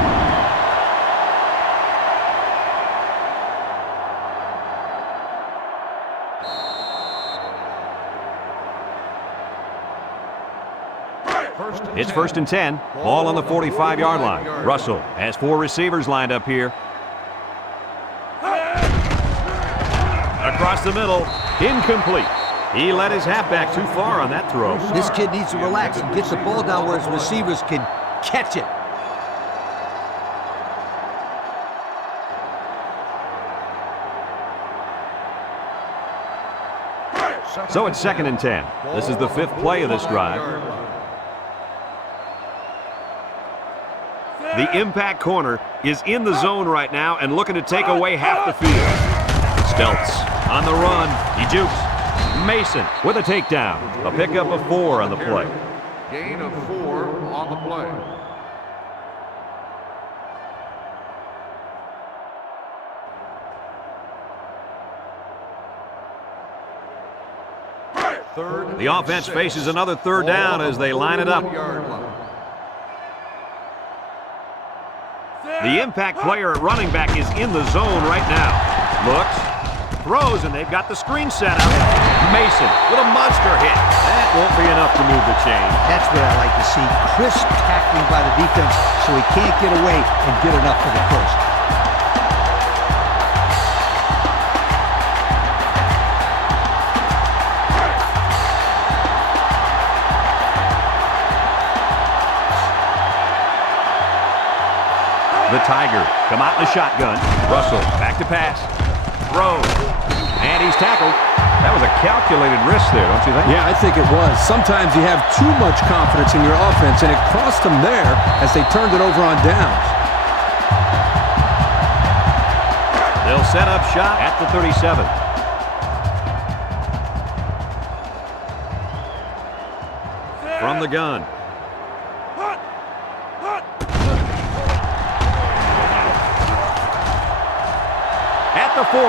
It's first and 10. Ball on the 45-yard line. Russell has 4 receivers lined up here. Across the middle, incomplete. He let his halfback too far on that throw. This kid needs to relax and get the ball down where his receivers can catch it. So it's second and 10. This is the 5th play of this drive. The impact corner is in the zone right now and looking to take away half the field. Steltz on the run. He jukes. Mason with a takedown. A pickup of 4 on the play. Gain of 4 on the play. The offense faces another third down as they line it up. The impact player at running back is in the zone right now. Looks, throws, and they've got the screen set up. Mason with a monster hit. That won't be enough to move the chain. That's what I like to see. Crisp tackling by the defense so he can't get away and get enough for the first. The Tigers come out in the shotgun. Russell back to pass. Throws. And he's tackled. That was a calculated risk there, don't you think? Yeah, I think it was. Sometimes you have too much confidence in your offense, and it cost them there as they turned it over on downs. They'll set up shop at the 37. From the gun. At the 40,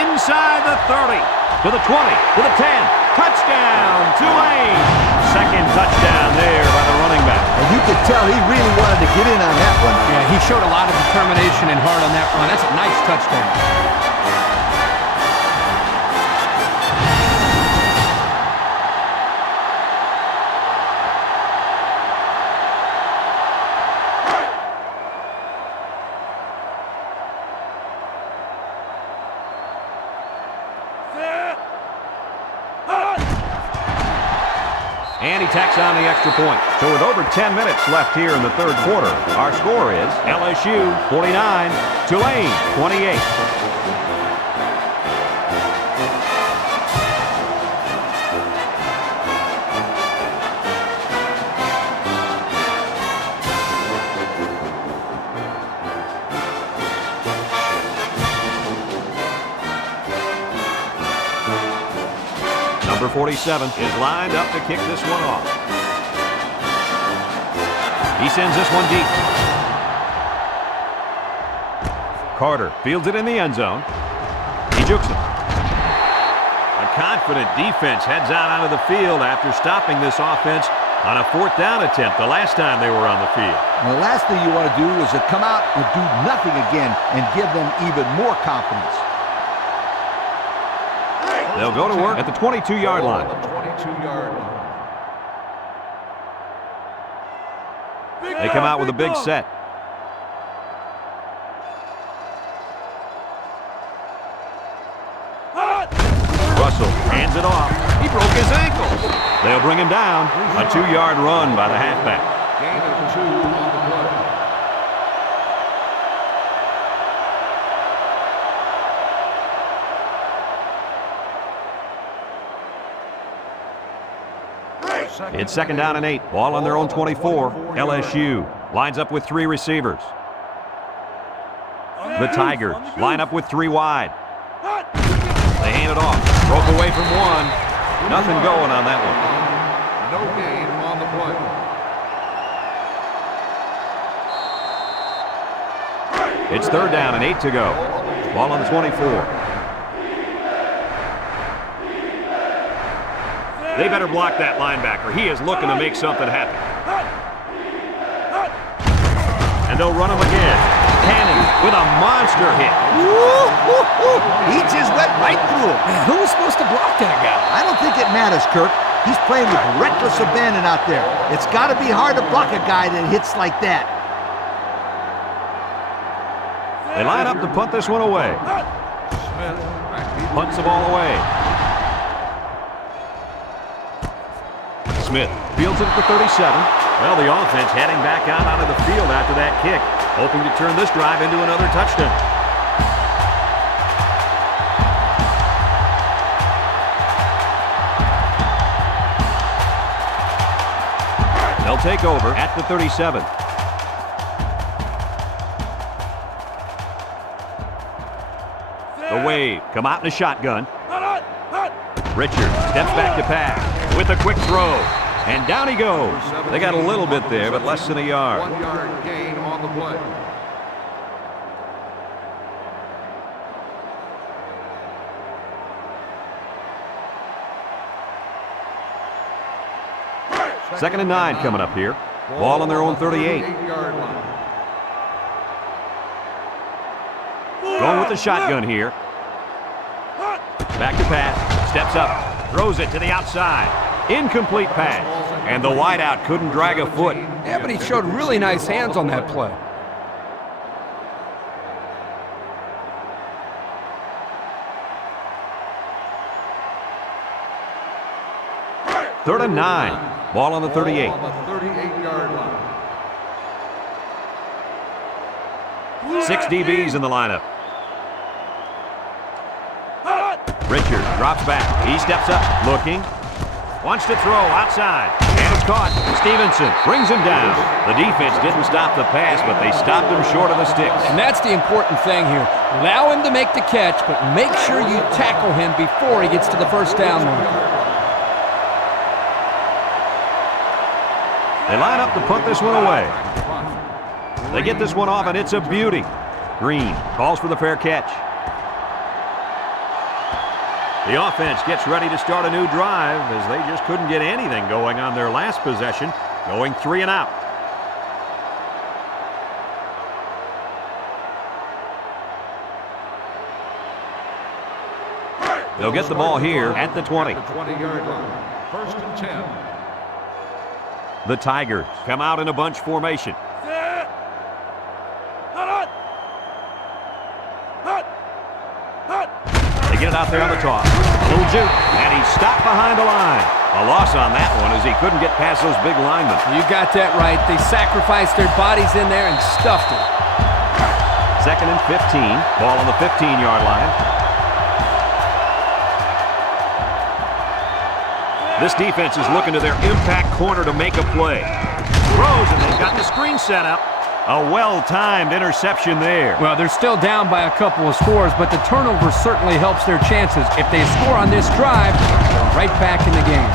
inside the 30, to the 20, to the 10, touchdown, Tulane! Second touchdown there by the running back. And you could tell he really wanted to get in on that one. Yeah, he showed a lot of determination and heart on that run. That's a nice touchdown. And he tacks on the extra point. So with over 10 minutes left here in the third quarter, our score is LSU 49, Tulane 28. Number 47 is lined up to kick this one off. He sends this one deep. Carter fields it in the end zone. He jukes it. A confident defense heads out onto the field after stopping this offense on a 4th down attempt the last time they were on the field. And the last thing you want to do is to come out and do nothing again and give them even more confidence. They'll go to work at the 22-yard line. They come out with a big set. Russell hands it off. He broke his ankle. They'll bring him down. A 2-yard run by the halfback. Gain of 2 on the play. It's 2nd down and 8. Ball on their own 24. LSU lines up with 3 receivers. The Tigers line up with 3 wide. They hand it off. Broke away from one. Nothing going on that one. No gain on the play. It's 3rd down and 8 to go. Ball on the 24. They better block that linebacker. He is looking to make something happen. And they'll run him again. Cannon with a monster hit. He just went right through him. Man, who was supposed to block that guy? I don't think it matters, Kirk. He's playing with reckless abandon out there. It's got to be hard to block a guy that hits like that. They line up to punt this one away. Punts the ball away. Smith fields it at the 37. Well, the offense heading back out onto the field after that kick, hoping to turn this drive into another touchdown. They'll take over at the 37. The wave, come out in a shotgun. Richard steps back to pass with a quick throw. And down he goes. They got a little bit there, but less than a yard. 1 yard gain on the play. Second and 9 coming up here. Ball on their own 38. 38-yard line. Going with the shotgun here. Back to pass. Steps up. Throws it to the outside. Incomplete pass. And the wideout couldn't drag a foot. Yeah, but he showed really nice hands on that play. Third and 9. Ball on the 38. On the 38-yard line. 6 DBs in the lineup. Richard drops back. He steps up, looking. Wants to throw outside. And it's caught. Stevenson brings him down. The defense didn't stop the pass, but they stopped him short of the sticks. And that's the important thing here. Allow him to make the catch, but make sure you tackle him before he gets to the first down line. They line up to punt this one away. They get this one off, and it's a beauty. Green calls for the fair catch. The offense gets ready to start a new drive as they just couldn't get anything going on their last possession, going 3 and out. They'll get the ball here at the 20. At the 20-yard line. 1st and 10. The Tigers come out in a bunch formation. They get it out there on the toss. A little juke, and he's stopped behind the line. A loss on that one as he couldn't get past those big linemen. You got that right. They sacrificed their bodies in there and stuffed it. 2nd and 15. Ball on the 15-yard line. This defense is looking to their impact corner to make a play. Throws, and they've got the screen set up. A well-timed interception there. Well, they're still down by a couple of scores, but the turnover certainly helps their chances. If they score on this drive, they're right back in the game.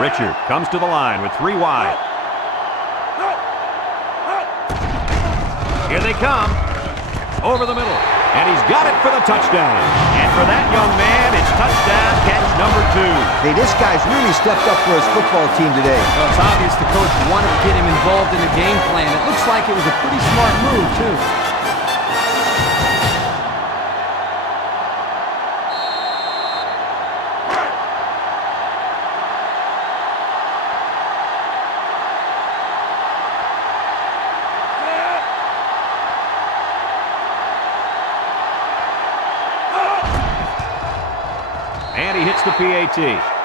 Richard comes to the line with 3 wide. Here they come. Over the middle. And he's got it for the touchdown. And for that young man, it's touchdown catch number 2. Hey, this guy's really stepped up for his football team today. Well, it's obvious the coach wanted to get him involved in the game plan. It looks like it was a pretty smart move, too. And he hits the PAT.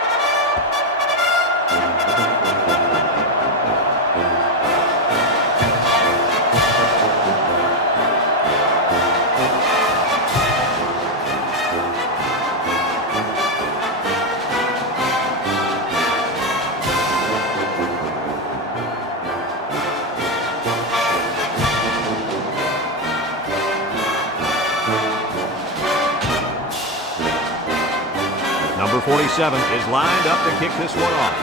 Number 47 is lined up to kick this one off.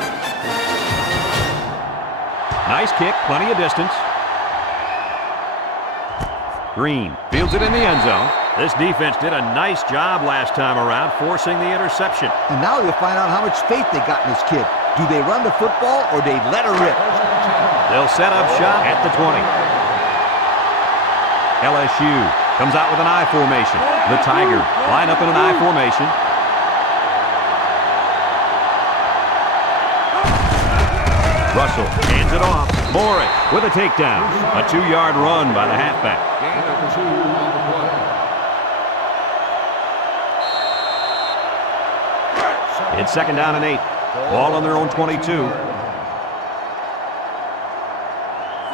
Nice kick, plenty of distance. Green fields it in the end zone. This defense did a nice job last time around forcing the interception. And now you'll find out how much faith they got in this kid. Do they run the football or they let her rip? They'll set up shop at the 20. LSU comes out with an I formation. The Tigers line up in an I formation. Russell hands it off. Morris with a takedown. A 2-yard run by the halfback. Gain of 2 on the play. It's 2nd down and 8. Ball on their own 22.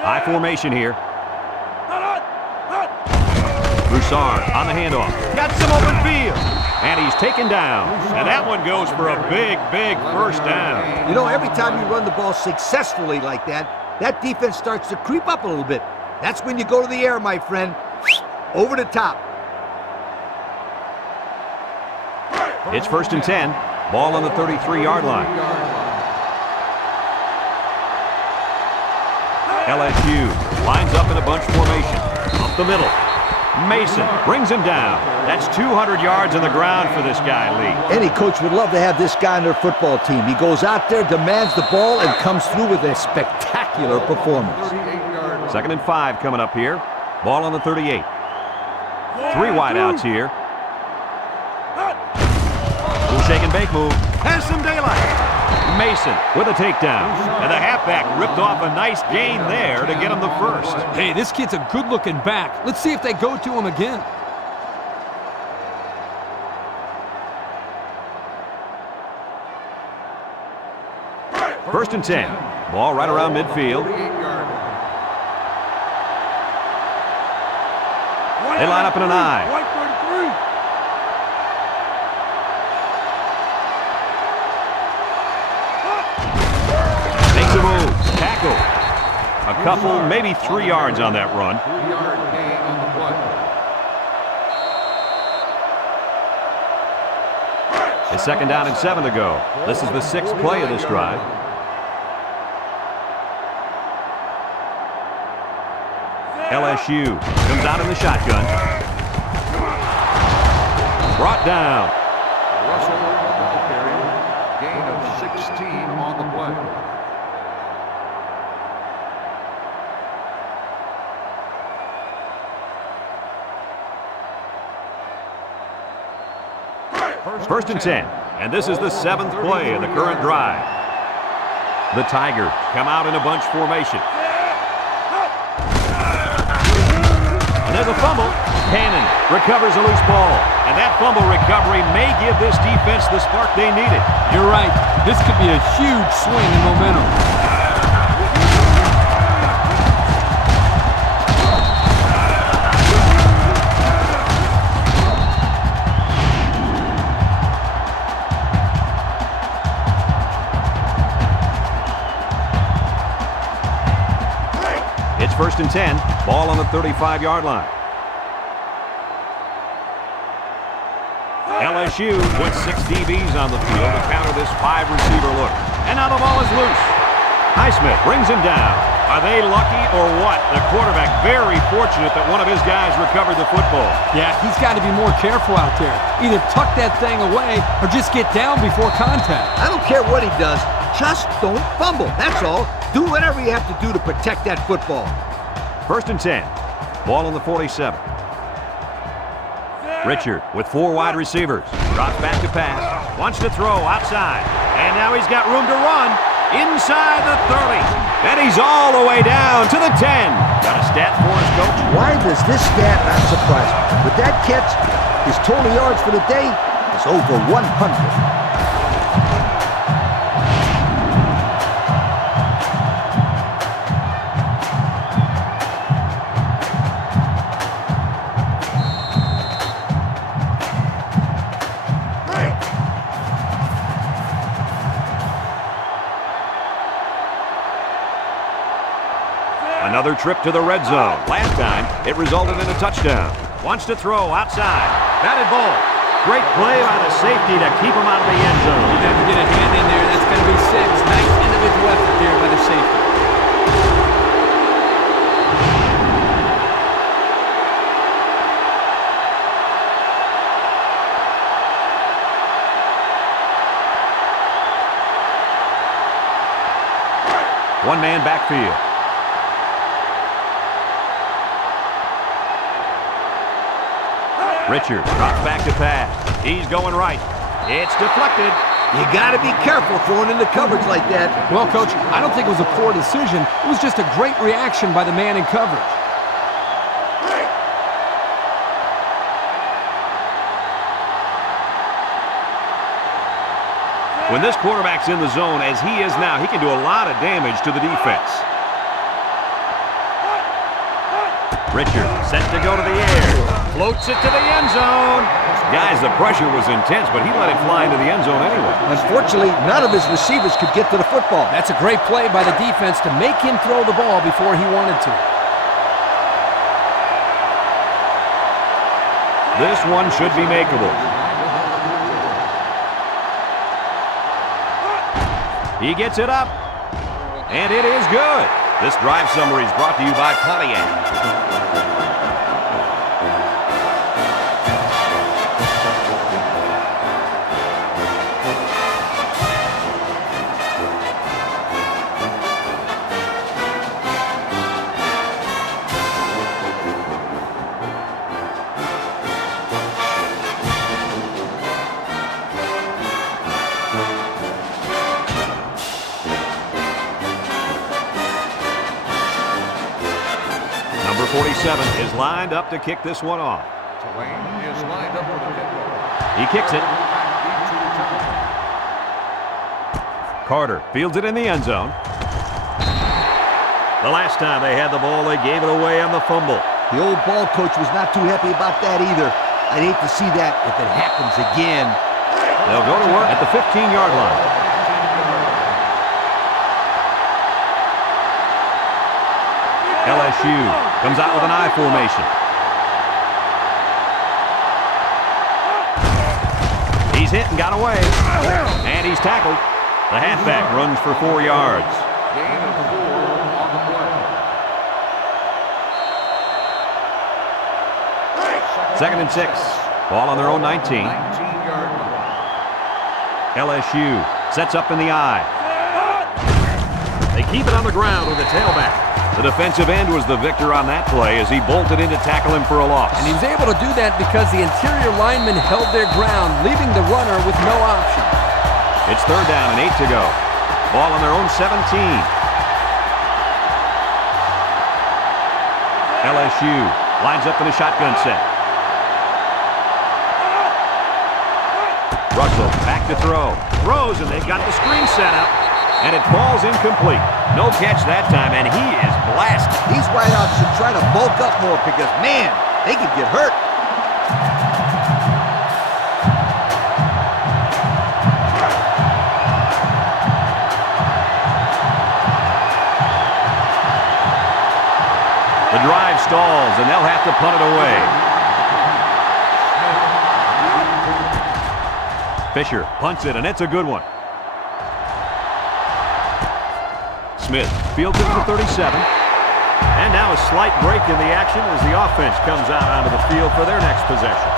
I formation here. Broussard on the handoff. Got some open field. And he's taken down. And that one goes for a big, big first down. You know, every time you run the ball successfully like that, that defense starts to creep up a little bit. That's when you go to the air, my friend. Over the top. It's 1st and 10. Ball on the 33-yard line. LSU lines up in a bunch formation. Up the middle. Mason brings him down. That's 200 yards on the ground for this guy, Lee. Any coach would love to have this guy on their football team. He goes out there, demands the ball, and comes through with a spectacular performance. 2nd and 5 coming up here. Ball on the 38. 3 wideouts here. Little shake and bake move. Has some daylight. Mason with a takedown. And the halfback ripped off a nice gain there to get him the first. Hey, this kid's a good-looking back. Let's see if they go to him again. First and 10. Ball right around midfield. They line up in an I. Makes a move. Tackle. A couple, maybe 3 yards on that run. 3-yard gain on the play. It's 2nd down and 7 to go. This is the 6th play of this drive. LSU comes out in the shotgun. Brought down. Russell, ball carrier. Gain of 16 on the play. First and 10. And this is the 7th play of the current drive. The Tigers come out in a bunch formation. And there's a fumble. Cannon recovers a loose ball. And that fumble recovery may give this defense the spark they needed. You're right. This could be a huge swing in momentum. It's 1st and 10. Ball on the 35-yard line. LSU puts 6 DBs on the field to counter this 5-receiver look. And now the ball is loose. Highsmith brings him down. Are they lucky or what? The quarterback very fortunate that one of his guys recovered the football. Yeah, he's got to be more careful out there. Either tuck that thing away or just get down before contact. I don't care what he does. Just don't fumble. That's all. Do whatever you have to do to protect that football. 1st and 10. Ball on the 47. Richard with 4 wide receivers. Drops back to pass. Wants to throw outside. And now he's got room to run. Inside the 30. And he's all the way down to the 10. Got a stat for us, Coach? Why does this stat not surprise me? With that catch, his total yards for the day, is over 100. Another trip to the red zone. Last time, it resulted in a touchdown. Wants to throw outside. Batted ball. Great play by the safety to keep him out of the end zone. You have to get a hand in there. That's going to be 6. Nice individual effort there by the safety. One man backfield. Richard drops back to pass. He's going right. It's deflected. You got to be careful throwing into coverage like that. Well, Coach, I don't think it was a poor decision. It was just a great reaction by the man in coverage. When this quarterback's in the zone, as he is now, he can do a lot of damage to the defense. Richard set to go to the air. Floats it to the end zone. Guys, the pressure was intense, but he let it fly into the end zone anyway. Unfortunately, none of his receivers could get to the football. That's a great play by the defense to make him throw the ball before he wanted to. This one should be makeable. He gets it up, and it is good. This drive summary is brought to you by Pontiac. Number 47 is lined up to kick this one off. Tulane is lined up for the kickoff. He kicks it. Carter fields it in the end zone. The last time they had the ball, they gave it away on the fumble. The old ball coach was not too happy about that either. I'd hate to see that if it happens again. They'll go to work at the 15-yard line. LSU comes out with an I formation. He's hit and got away. And he's tackled. The halfback runs for 4 yards. Gain of 4 on the play. Second and 6. Ball on their own 19. 19-yard line. LSU sets up in the I. They keep it on the ground with the tailback. The defensive end was the victor on that play as he bolted in to tackle him for a loss. And he was able to do that because the interior linemen held their ground, leaving the runner with no option. It's third down and 8 to go. Ball on their own 17. LSU lines up in a shotgun set. Russell back to throw. Throws, and they've got the screen set up. And it falls incomplete. No catch that time, and he is blasted. These wideouts should try to bulk up more because, man, they could get hurt. The drive stalls, and they'll have to punt it away. Fisher punts it, and it's a good one. Smith fields it to 37. And now a slight break in the action as the offense comes out onto the field for their next possession.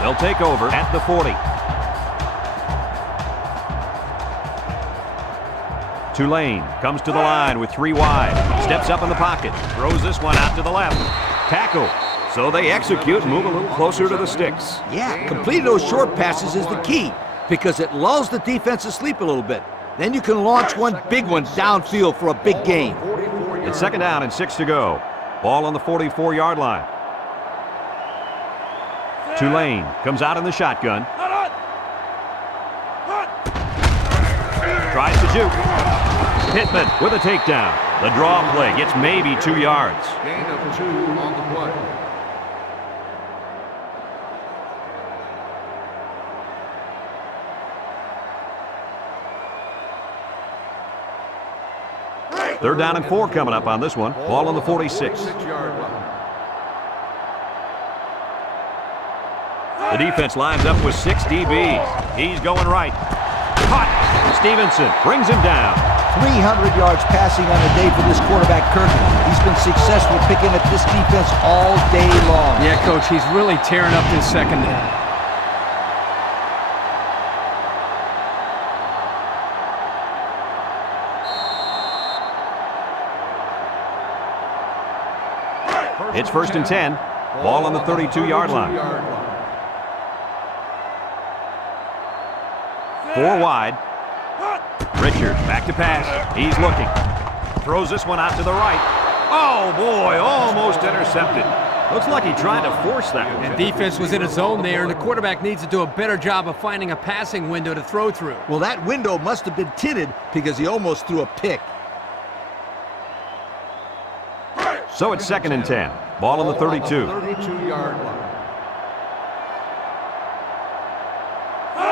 They'll take over at the 40. Tulane comes to the line with 3 wide. Steps up in the pocket. Throws this one out to the left. Tackle. So they execute and move a little closer to the sticks. Yeah, completing those short passes is the key because it lulls the defense to sleep a little bit. Then you can launch one big one downfield for a big gain. It's 2nd down and 6 to go. Ball on the 44-yard line. Tulane comes out in the shotgun. Tries to shoot. Pittman with a takedown. The draw play gets maybe 2 yards. Gain of 2 on the play. Third down and 4 coming up on this one. Ball on the 46. 46-yard line. The defense lines up with 6 DBs. He's going right. Caught. Stevenson brings him down. 300 yards passing on the day for this quarterback, Kirk. He's been successful picking at this defense all day long. Yeah, Coach, he's really tearing up this second down. It's 1st and 10. Ball on the 32-yard line. 4 wide. Richard back to pass. He's looking. Throws this one out to the right. Oh, boy, almost intercepted. Looks like he tried to force that one. And defense was in a zone there, and the quarterback needs to do a better job of finding a passing window to throw through. Well, that window must have been tinted because he almost threw a pick. So it's 2nd and 10. Ball on the 32. 32-yard line.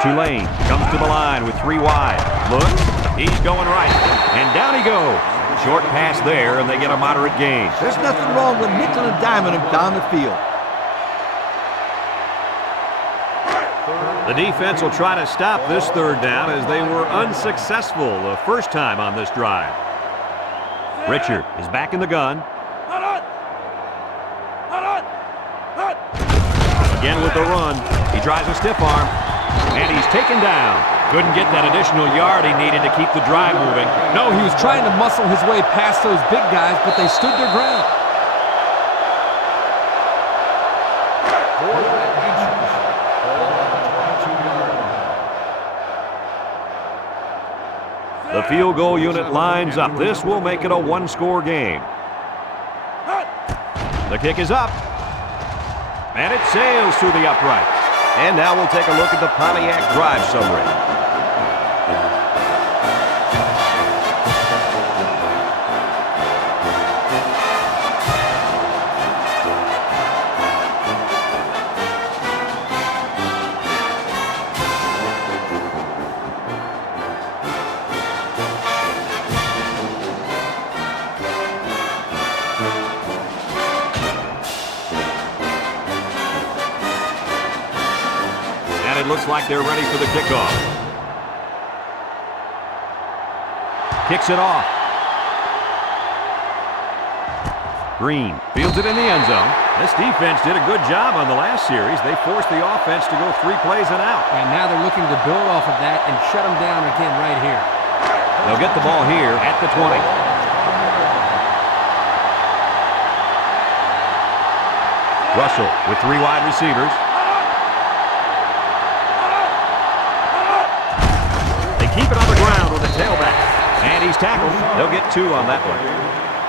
Tulane comes to the line with 3 wide. Looks. He's going right. And down he goes. Short pass there, and they get a moderate gain. There's nothing wrong with nickel and diming him down the field. The defense will try to stop this 3rd down as they were unsuccessful the first time on this drive. Richard is back in the gun. Again with the run. He tries a stiff arm, and he's taken down. Couldn't get that additional yard he needed to keep the drive moving. No, he was trying to muscle his way past those big guys, but they stood their ground. 4th and inches. Ball on the 22-yard line. The field goal unit lines up. This will make it a 1-score game. The kick is up. And it sails through the upright. And now we'll take a look at the Pontiac drive summary. It looks like they're ready for the kickoff. Kicks it off. Green fields it in the end zone. This defense did a good job on the last series. They forced the offense to go 3 plays and out. And now they're looking to build off of that and shut them down again right here. They'll get the ball here at the 20. Russell with 3 wide receivers. Keep it on the ground with the tailback. And he's tackled. They'll get 2 on that one.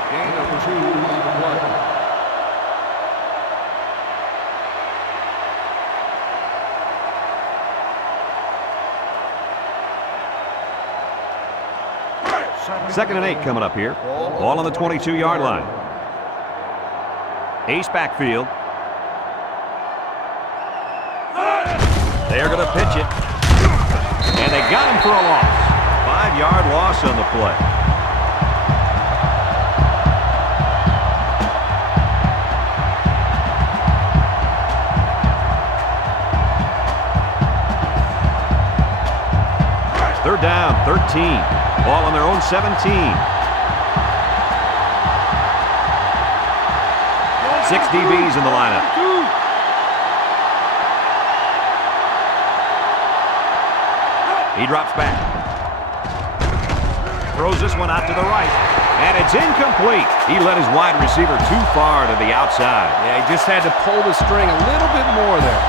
Gain of 2 on the play. Second and 8 coming up here. Ball on the 22-yard line. Ace backfield. They're going to pitch it. And they got him for a loss. 5-yard loss on the play. Third down, 13. Ball on their own 17. 6 DBs in the lineup. He drops back. Throws this one out to the right. And it's incomplete. He led his wide receiver too far to the outside. Yeah, he just had to pull the string a little bit more there.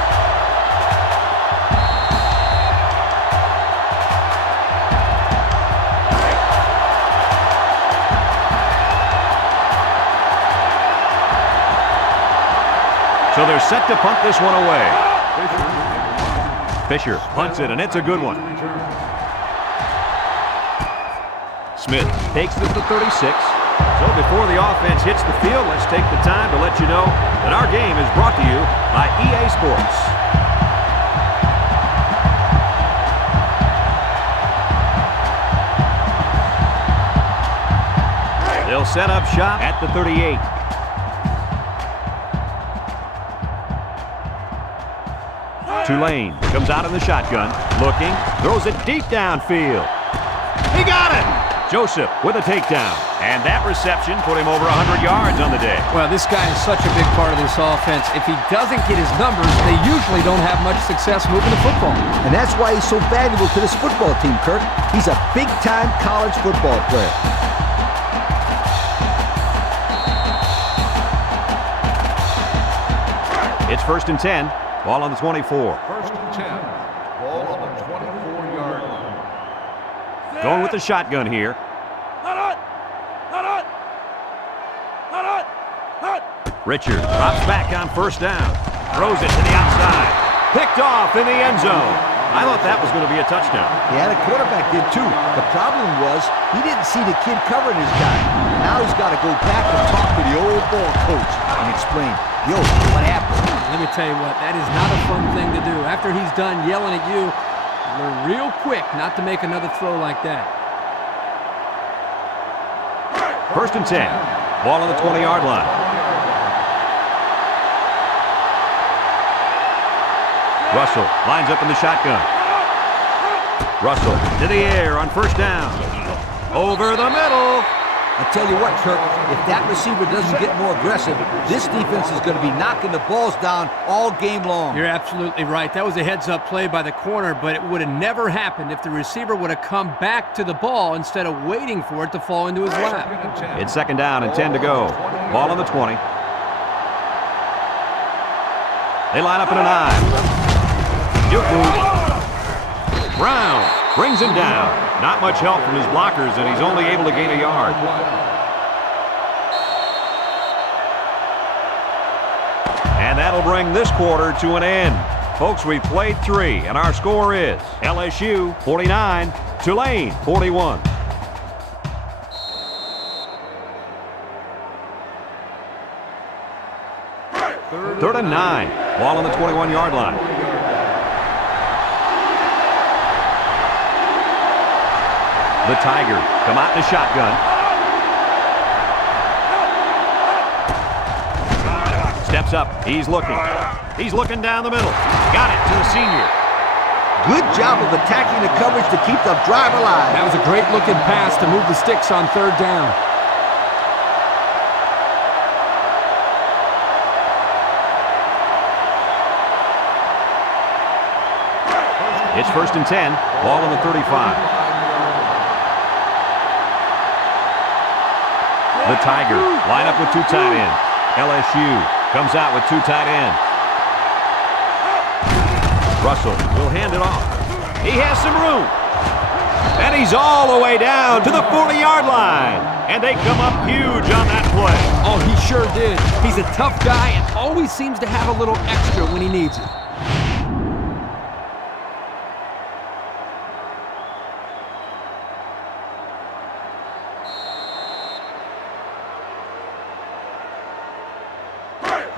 So they're set to punt this one away. Fisher punts it, and it's a good one. Smith takes it to 36. So before the offense hits the field, let's take the time to let you know that our game is brought to you by EA Sports. They'll set up shop at the 38. Tulane comes out in the shotgun, looking, throws it deep downfield. He got it! Joseph with a takedown. And that reception put him over 100 yards on the day. Well, this guy is such a big part of this offense. If he doesn't get his numbers, they usually don't have much success moving the football. And that's why he's so valuable to this football team, Kirk. He's a big-time college football player. It's 1st and 10. Ball on the 24. 1st and 10. Ball on the 24-yard line. Going with the shotgun here. Richard drops back on 1st down. Throws it to the outside. Picked off in the end zone. I thought that was going to be a touchdown. Yeah, the quarterback did too. The problem was he didn't see the kid covering his guy. Now he's got to go back and talk to the old ball coach and explain, yo, what happened? Let me tell you what, that is not a fun thing to do. After he's done yelling at you, learn real quick not to make another throw like that. 1st and 10. Ball on the 20-yard line. Russell lines up in the shotgun. Russell to the air on 1st down. Over the middle. I tell you what, Kirk, if that receiver doesn't get more aggressive, this defense is going to be knocking the balls down all game long. You're absolutely right. That was a heads-up play by the corner, but it would have never happened if the receiver would have come back to the ball instead of waiting for it to fall into his lap. It's 2nd down and 10 to go. Ball on the 20. They line up in an eye. Juke move. Brown brings him down. Not much help from his blockers, and he's only able to gain a yard. And that'll bring this quarter to an end. Folks, we played 3, and our score is LSU 49, Tulane 41. Third and 9. Ball on the 21-yard line. The Tigers come out in a shotgun. Steps up. He's looking. He's looking down the middle. Got it to the senior. Good job of attacking the coverage to keep the drive alive. That was a great-looking pass to move the sticks on 3rd down. It's 1st and 10. Ball on the 35. The Tigers line up with 2 tight ends. LSU comes out with 2 tight ends. Russell will hand it off. He has some room. And he's all the way down to the 40-yard line. And they come up huge on that play. Oh, he sure did. He's a tough guy and always seems to have a little extra when he needs it.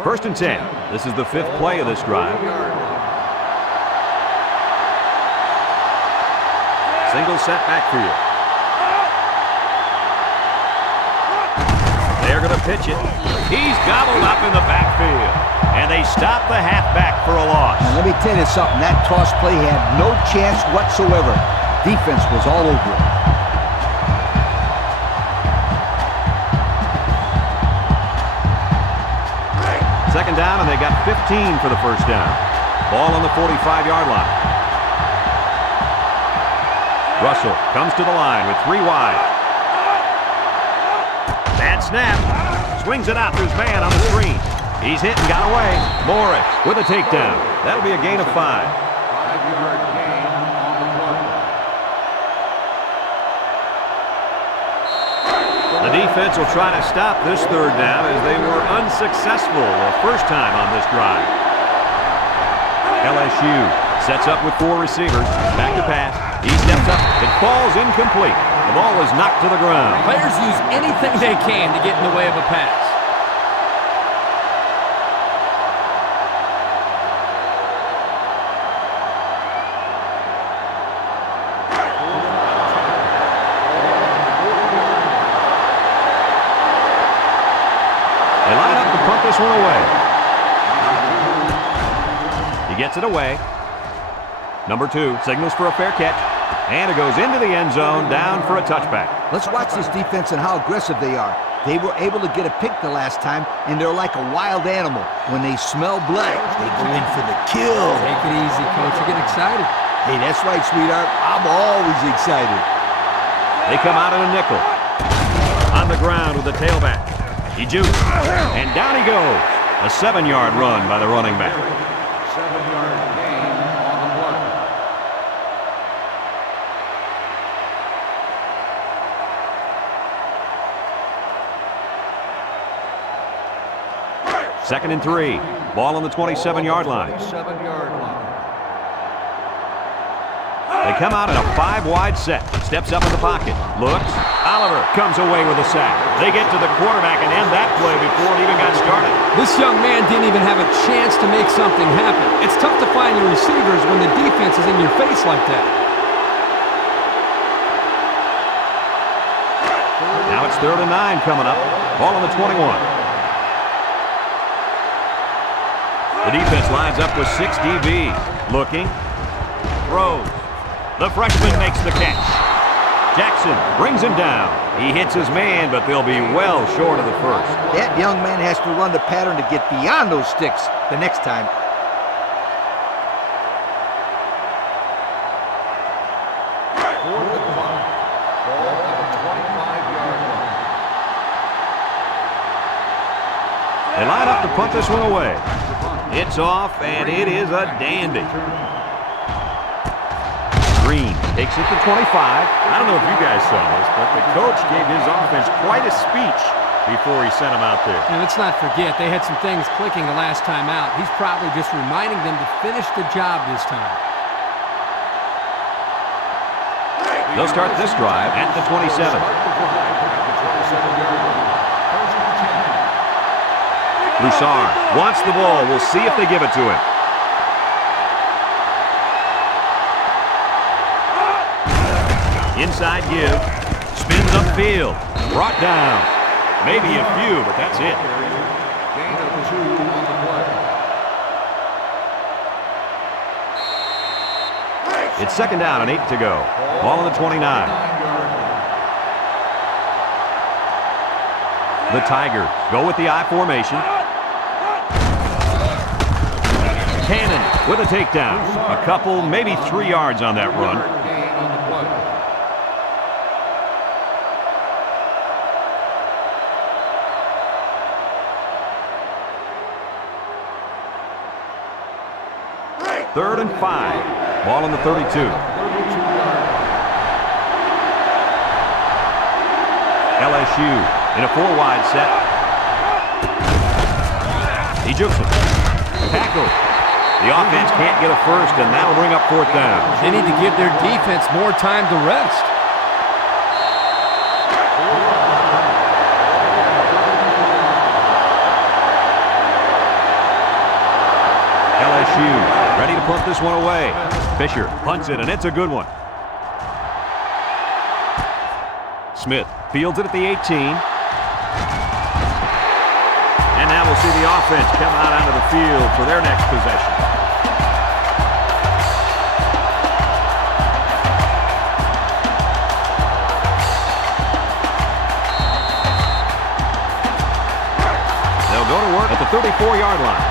First and 10. This is the 5th play of this drive. Single set backfield. They're going to pitch it. He's gobbled up in the backfield. And they stop the halfback for a loss. Now, let me tell you something. That toss play had no chance whatsoever. Defense was all over it. Second down, and they got 15 for the 1st down. Ball on the 45-yard line. Russell comes to the line with 3 wide. Bad snap. Swings it out to his man on the screen. He's hit and got away. Morris with a takedown. That'll be a gain of 5. 5-yard gain on the play. The The defense will try to stop this third down as they were unsuccessful the first time on this drive. LSU sets up with 4 receivers. Back to pass. He steps up. It falls incomplete. The ball is knocked to the ground. Players use anything they can to get in the way of a pass. They line up to punt this one away. He gets it away. Number 2 signals for a fair catch. And it goes into the end zone, down for a touchback. Let's watch this defense and how aggressive they are. They were able to get a pick the last time, and they're like a wild animal. When they smell blood, they go in for the kill. Take it easy, Coach. You're getting excited. Hey, that's right, sweetheart. I'm always excited. They come out in a nickel. On the ground with the tailback. He jukes, and down he goes. A 7-yard run by the running back. 7-yard gain on the play. Second and 3. Ball on the 27-yard line. 27-yard line. They come out in a 5-wide set. Steps up in the pocket. Looks. Oliver comes away with a sack. They get to the quarterback and end that play before it even got started. This young man didn't even have a chance to make something happen. It's tough to find your receivers when the defense is in your face like that. Now it's 3rd and 9 coming up. Ball on the 21. The defense lines up with 6 DBs. Looking. Throws. The freshman makes the catch. Jackson brings him down. He hits his man, but they'll be well short of the first. That young man has to run the pattern to get beyond those sticks the next time. Fourth and 5. Ball on the 25-yard line. They line up to punt this one away. It's off, and it is a dandy. Green takes it to 25. I don't know if you guys saw this, but the coach gave his offense quite a speech before he sent them out there. And let's not forget, they had some things clicking the last time out. He's probably just reminding them to finish the job this time. They'll start this drive at the 27. Broussard wants the ball. We'll see if they give it to him. Inside give. Spins upfield. Brought down. Maybe a few, but that's it. Gain of 2 on the play. It's 2nd down and 8 to go. Ball on the 29. The Tigers go with the I formation. Cannon with a takedown. A couple, maybe 3 yards on that run. Gain on the play. Third and 5. Ball on the 32. LSU in a 4-wide set. He jukes him. Tackle. The offense can't get a first, and that'll bring up 4th down. They need to give their defense more time to rest. LSU ready to punt this one away. Fisher punts it, and it's a good one. Smith fields it at the 18. And now we'll see the offense come out onto the field for their next possession. They'll go to work at the 34-yard line.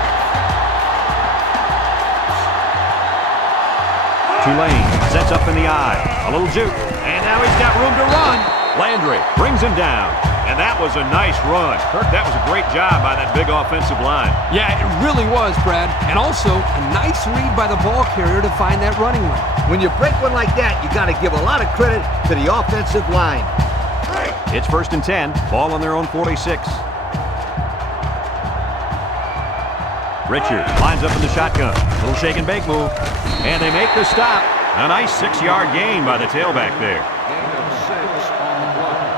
Tulane sets up in the eye. A little juke. And now he's got room to run. Landry brings him down. And that was a nice run. Kirk, that was a great job by that big offensive line. Yeah, it really was, Brad. And also, a nice read by the ball carrier to find that running lane. When you break one like that, you got to give a lot of credit to the offensive line. It's 1st and 10. Ball on their own 46. Richard lines up in the shotgun. Little shake and bake move. And they make the stop. A nice 6-yard gain by the tailback there. Gain of 6 on the play.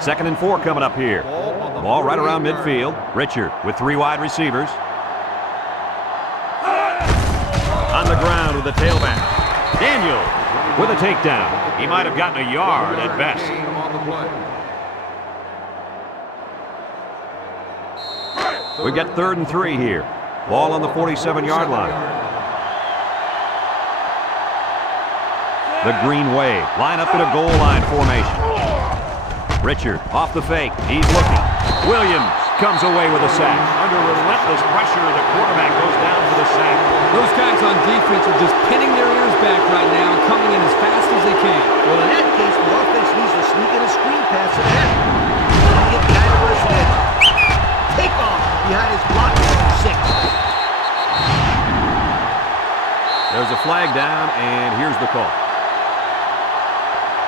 Second and 4 coming up here. Ball right around midfield. Richard with 3 wide receivers. On the ground with the tailback. Daniel with a takedown. He might have gotten a yard at best. Gain on the play. We get 3rd and 3 here. Ball on the 47-yard line. The Green Wave line up in a goal line formation. Richard off the fake. He's looking. Williams comes away with a sack. Under relentless pressure, the quarterback goes down for the sack. Those guys on defense are just pinning their ears back right now and coming in as fast as they can. Well, in that case, the offense needs to sneak in a screen pass to the head. Get behind the rush edge. Take off behind his block at 6. There's a flag down, and here's the call.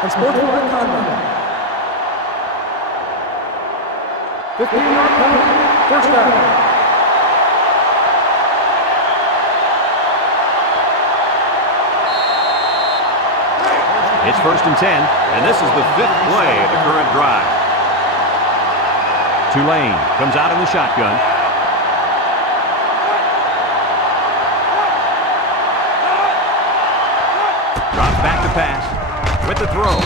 Unsportsmanlike conduct. 15-yard penalty. First down. It's 1st and 10, and this is the 5th play of the current drive. Tulane comes out in the shotgun. Drops back to pass. With the throw.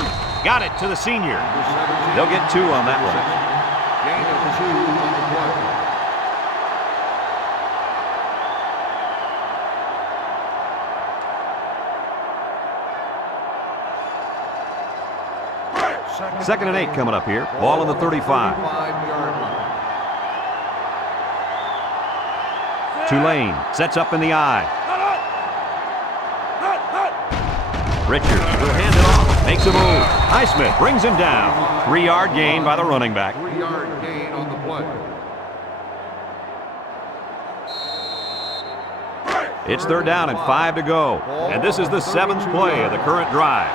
Got it to the senior. They'll get 2 on that one. Gain of 2 on the play. Second and 8 coming up here. Ball on the 35. 35-yard line. Tulane sets up in the eye. Richards will hand it off. Makes a move. Highsmith brings him down. 3-yard gain by the running back. 3-yard gain on the play. It's 3rd down and 5 to go. And this is the 7th play of the current drive.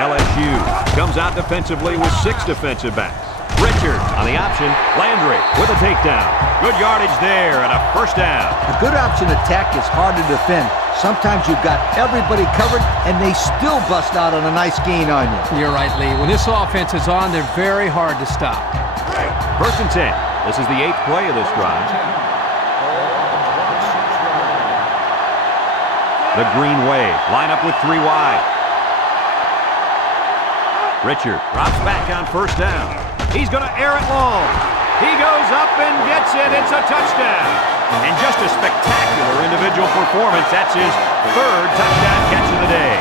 LSU comes out defensively with 6 defensive backs. Richards on the option. Landry with a takedown. Good yardage there and a 1st down. A good option attack is hard to defend. Sometimes you've got everybody covered, and they still bust out on a nice gain on you. You're right, Lee. When this offense is on, they're very hard to stop. 1st and 10. This is the 8th play of this drive. The Green Wave line up with 3 wide. Richard drops back on 1st down. He's going to air it long. He goes up and gets it. It's a touchdown. And just a spectacular individual performance. That's his 3rd touchdown catch of the day.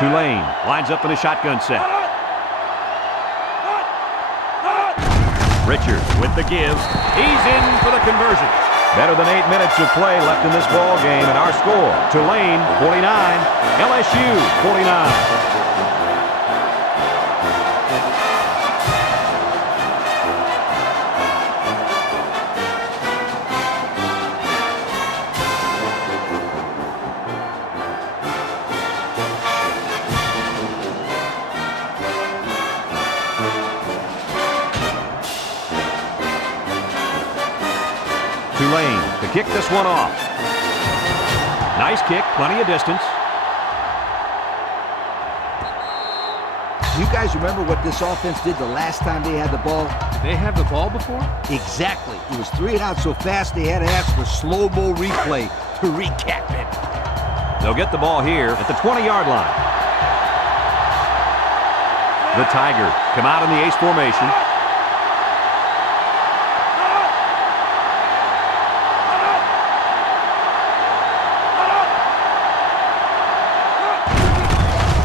Tulane lines up in a shotgun set. Richards with the give. He's in for the conversion. Better than 8 minutes of play left in this ball game, and our score: Tulane 49, LSU 49. Tulane to kick this one off. Nice kick, plenty of distance. You guys remember what this offense did the last time they had the ball? Did they have the ball before? Exactly. It was 3 and out so fast they had to ask for slow-mo replay to recap it. They'll get the ball here at the 20-yard line. The Tigers come out in the ace formation.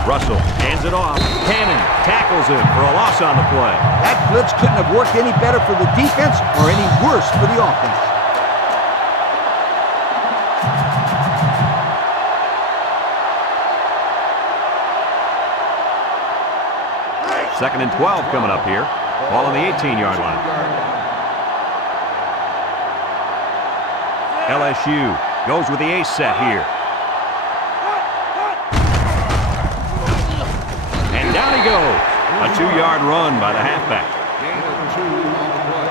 Russell hands it off. Cannon tackles him for a loss on the play. That blitz couldn't have worked any better for the defense or any worse for the offense. Second and 12 coming up here. Ball on the 18-yard line. LSU goes with the ace set here. And down he goes. A 2-yard run by the halfback. Gain of 2 on the play.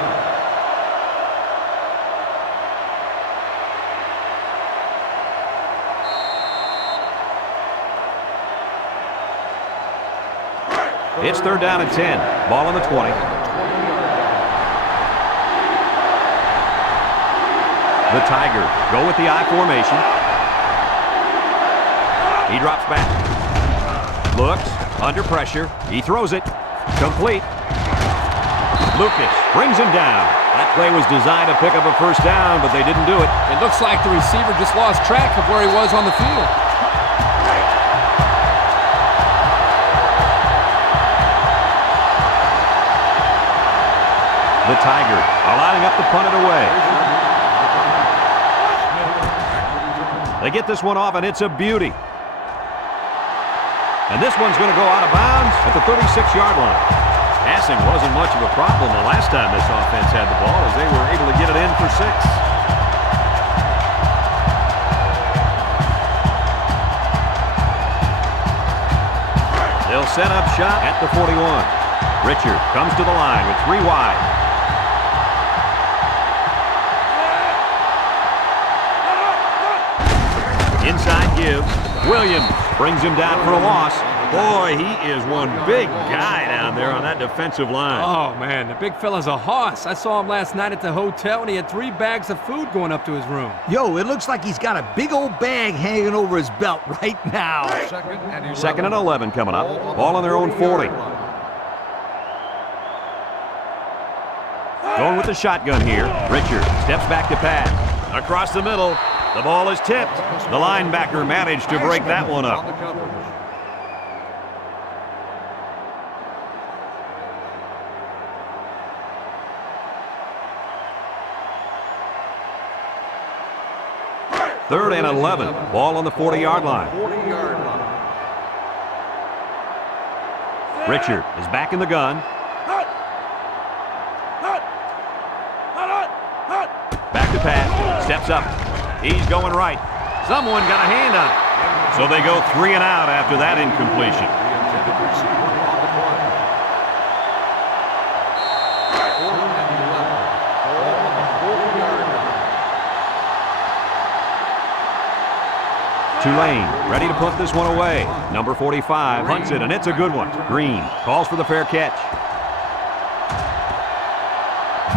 It's third down and 10. Ball on the 20. The Tigers go with the I formation. He drops back. Looks, under pressure. He throws it. Complete. Lucas brings him down. That play was designed to pick up a first down, but they didn't do it. It looks like the receiver just lost track of where he was on the field. The Tigers are lining up to punt it away. They get this one off, and it's a beauty. And this one's going to go out of bounds at the 36-yard line. Passing wasn't much of a problem the last time this offense had the ball, as they were able to get it in for 6. They'll set up shop at the 41. Richard comes to the line with 3 wide. Inside give. Williams brings him down for a loss. Boy, he is one big guy down there on that defensive line. Oh, man, the big fella's a hoss. I saw him last night at the hotel, and he had 3 bags of food going up to his room. Yo, it looks like he's got a big old bag hanging over his belt right now. Second and 11 coming up. Ball on their own 40. Going with the shotgun here. Richard steps back to pass. Across the middle. The ball is tipped. The linebacker managed to break that one up. Third and 11. Ball on the 40-yard line. Richard is back in the gun. Back to pass. Steps up. He's going right. Someone got a hand on it. So they go 3 and out after that incompletion. Tulane ready to punt this one away. Number 45 punts it, and it's a good one. Green calls for the fair catch.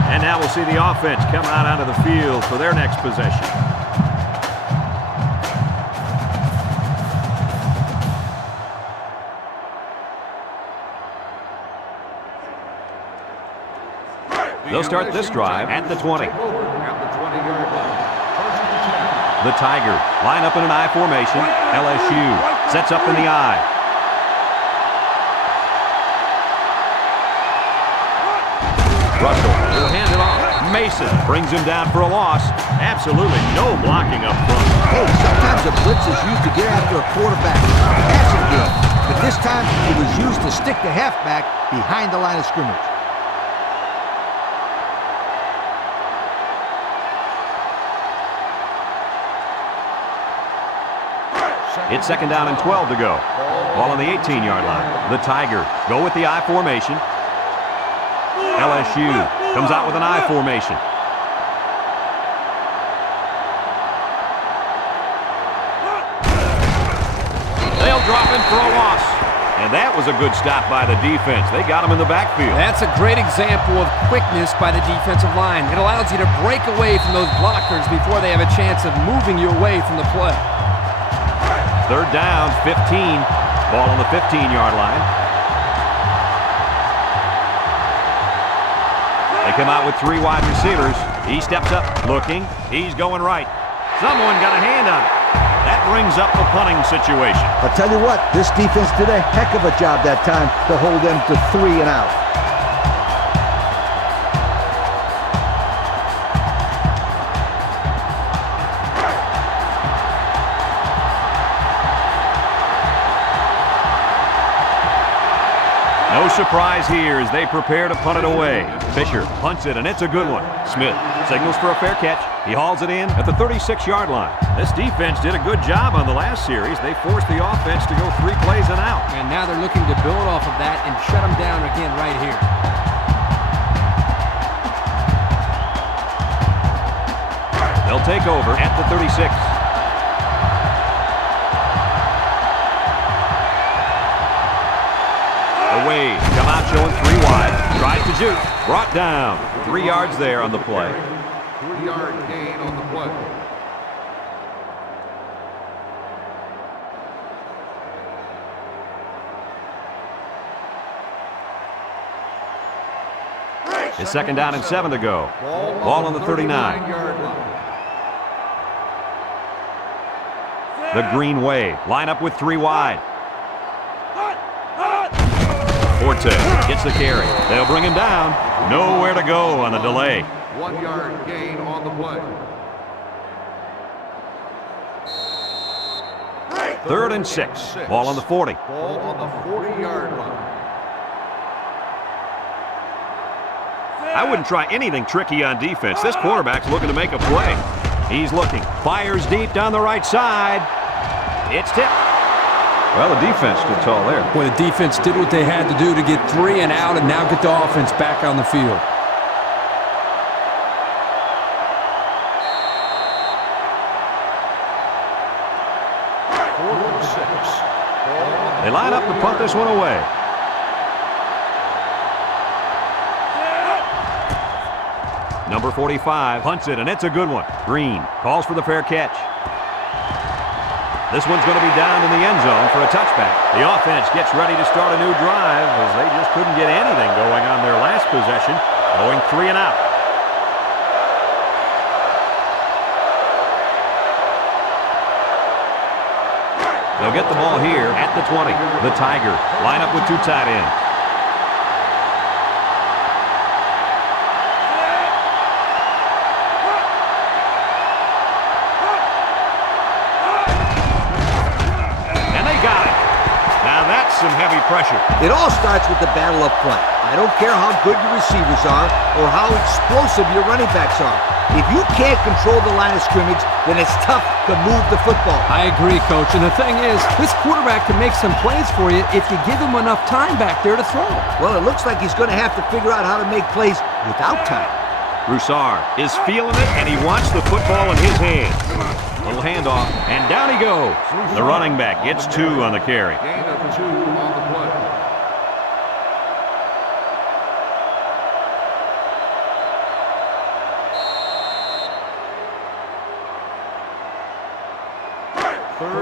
And now we'll see the offense come out onto the field for their next possession. They'll start this drive at the 20. The Tigers line up in an I formation. LSU sets up in the I. Russell will hand it off. Mason brings him down for a loss. Absolutely no blocking up front. Hey, sometimes a blitz is used to get after a quarterback passing game, but this time it was used to stick the halfback behind the line of scrimmage. It's second down and 12 to go. Ball on the 18-yard line. The Tigers go with the I formation. LSU comes out with an I formation. They'll drop him for a loss. And that was a good stop by the defense. They got him in the backfield. That's a great example of quickness by the defensive line. It allows you to break away from those blockers before they have a chance of moving you away from the play. Third down, 15. Ball on the 15-yard line. They come out with 3 wide receivers. He steps up, looking. He's going right. Someone got a hand on it. That brings up the punting situation. I'll tell you what, this defense did a heck of a job that time to hold them to 3 and out. No surprise here as they prepare to punt it away. Fisher punts it, and it's a good one. Smith signals for a fair catch. He hauls it in at the 36-yard line. This defense did a good job on the last series. They forced the offense to go 3 plays and out. And now they're looking to build off of that and shut them down again right here. They'll take over at the 36. Away, come out showing 3 wide. Tries to juke. Brought down. 3 yards there on the play. 3-yard gain on the play. It's 2nd down and 7 to go. Ball on the 39. The Green Wave. Line up with 3 wide. Forte gets the carry. They'll bring him down. Nowhere to go on the delay. 1-yard gain on the play. 3rd and 6. Ball on the 40. Ball on the 40-yard line. I wouldn't try anything tricky on defense. This quarterback's looking to make a play. He's looking. Fires deep down the right side. It's tipped. Well, the defense stood tall there. Boy, the defense did what they had to do to get 3 and out and now get the offense back on the field. They line up to punt this one away. Number 45 punts it, and it's a good one. Green calls for the fair catch. This one's going to be down in the end zone for a touchback. The offense gets ready to start a new drive as they just couldn't get anything going on their last possession, going 3 and out. They'll get the ball here at the 20. The Tigers line up with 2 tight ends. Some heavy pressure. It all starts with the battle up front. I don't care how good your receivers are or how explosive your running backs are. If you can't control the line of scrimmage, then it's tough to move the football. I agree, Coach. And the thing is, this quarterback can make some plays for you if you give him enough time back there to throw. Well, it looks like he's going to have to figure out how to make plays without time. Broussard is feeling it, and he wants the football in his hands. Little handoff, and down he goes. The running back gets 2 on the carry. Gain of 2 on the play.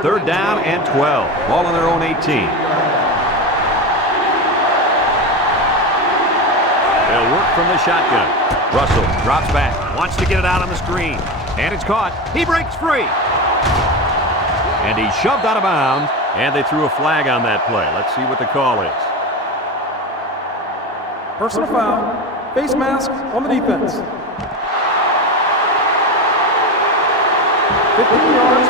Third down and 12. Ball on their own 18. They'll work from the shotgun. Russell drops back, wants to get it out on the screen. And it's caught. He breaks free. And he's shoved out of bounds, and they threw a flag on that play. Let's see what the call is. Personal foul. Face mask on the defense. 15 yards.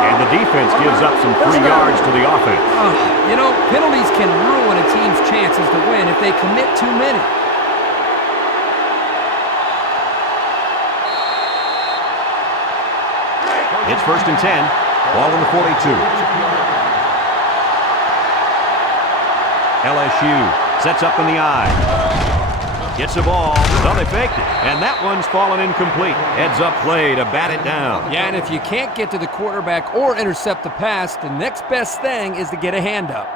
And the defense gives up some 3 yards to the offense. You know, penalties can ruin a team's chances to win if they commit too many. It's 1st and 10. Ball on the 42. LSU sets up in the eye. Gets the ball. No, they faked it. And that one's fallen incomplete. Heads up play to bat it down. Yeah, and if you can't get to the quarterback or intercept the pass, the next best thing is to get a hand up.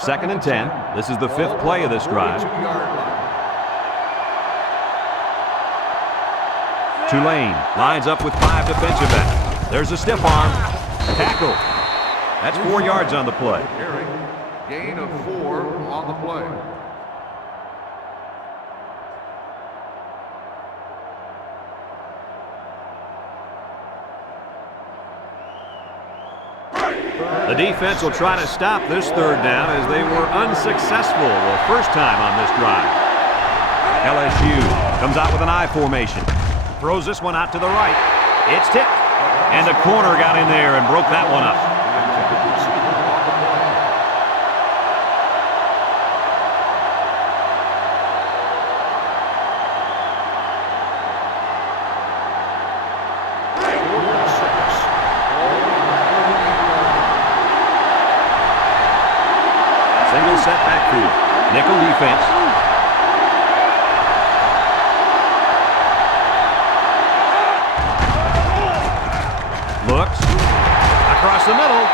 Second and 10. This is the 5th play of this drive. Tulane lines up with 5 defensive backs. There's a stiff arm. Tackle. That's 4 yards on the play. Gain of 4 on the play. The defense will try to stop this third down as they were unsuccessful the first time on this drive. LSU comes out with an I formation. Throws this one out to the right. It's tipped. And a corner got in there and broke that one up. Single set backfield. Nickel defense. Looks. Across the middle.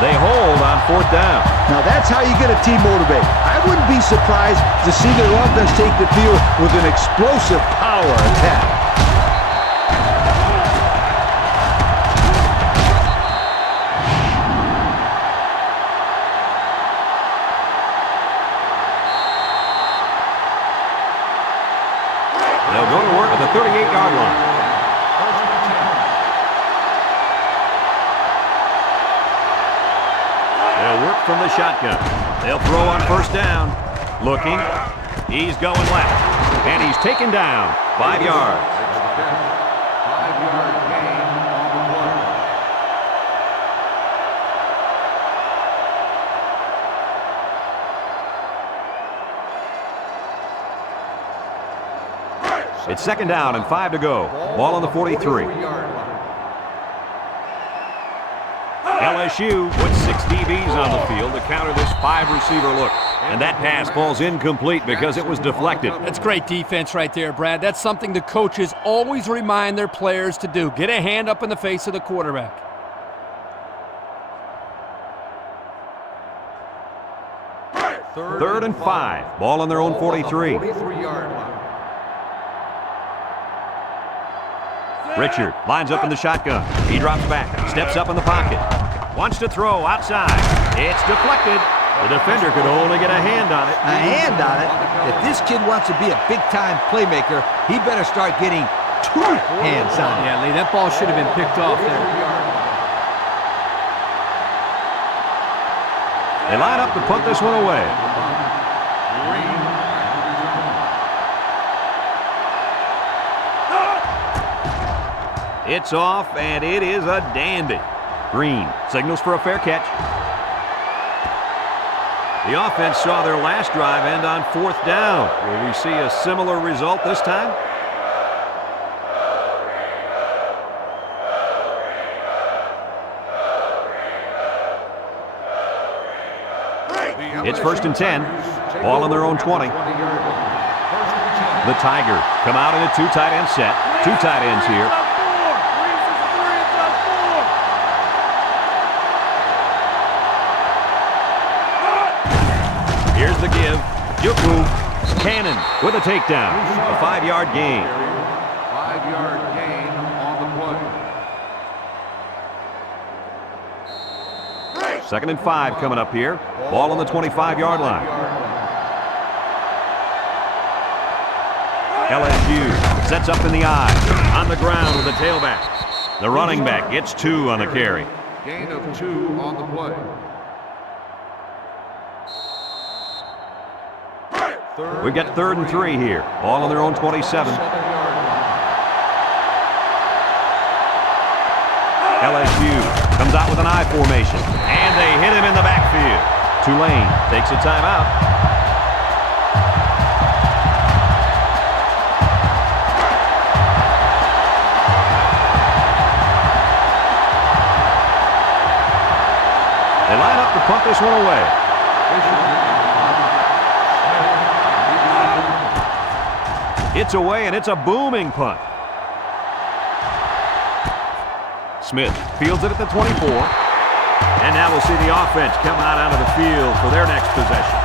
They hold on fourth down. Now that's how you get a team motivated. I wouldn't be surprised to see their offense take the field with an explosive power attack. They'll go to work at the 38-yard line. They'll work from the shotgun. They'll throw on first down. Looking. He's going left. And he's taken down. 5 yards. 5-yard gain on the play. It's second down and 5 to go. Ball on the 43. LSU puts 6 DBs on the field to counter this 5-receiver look. And that pass falls incomplete because it was deflected. That's great defense right there, Brad. That's something the coaches always remind their players to do. Get a hand up in the face of the quarterback. Third and 5. Ball on their own 43. 43-yard line. Richard lines up in the shotgun. He drops back, steps up in the pocket. Wants to throw outside. It's deflected. The defender could only get a hand on it. A hand on it? If this kid wants to be a big-time playmaker, he better start getting 2 hands on it. Yeah, Lee, that ball should have been picked off there. They line up to punt this one away. It's off, and it is a dandy. Green signals for a fair catch. The offense saw their last drive end on fourth down. Will we see a similar result this time? It's first and 10. Ball on their own 20. The Tigers come out in a 2 tight end set. 2 tight ends here. Here's the give. Juku. Cannon with a takedown. A 5-yard gain. 5-yard gain on the play. Second and 5 coming up here. Ball on the 25-yard line. LSU sets up in the eye. On the ground with the tailback. The running back gets 2 on the carry. Gain of 2 on the play. We've got third and 3 here. Ball on their own 27. LSU comes out with an I formation. And they hit him in the backfield. Tulane takes a timeout. They line up to punt this one away. It's away, and it's a booming punt. Smith fields it at the 24. And now we'll see the offense come out onto the field for their next possession.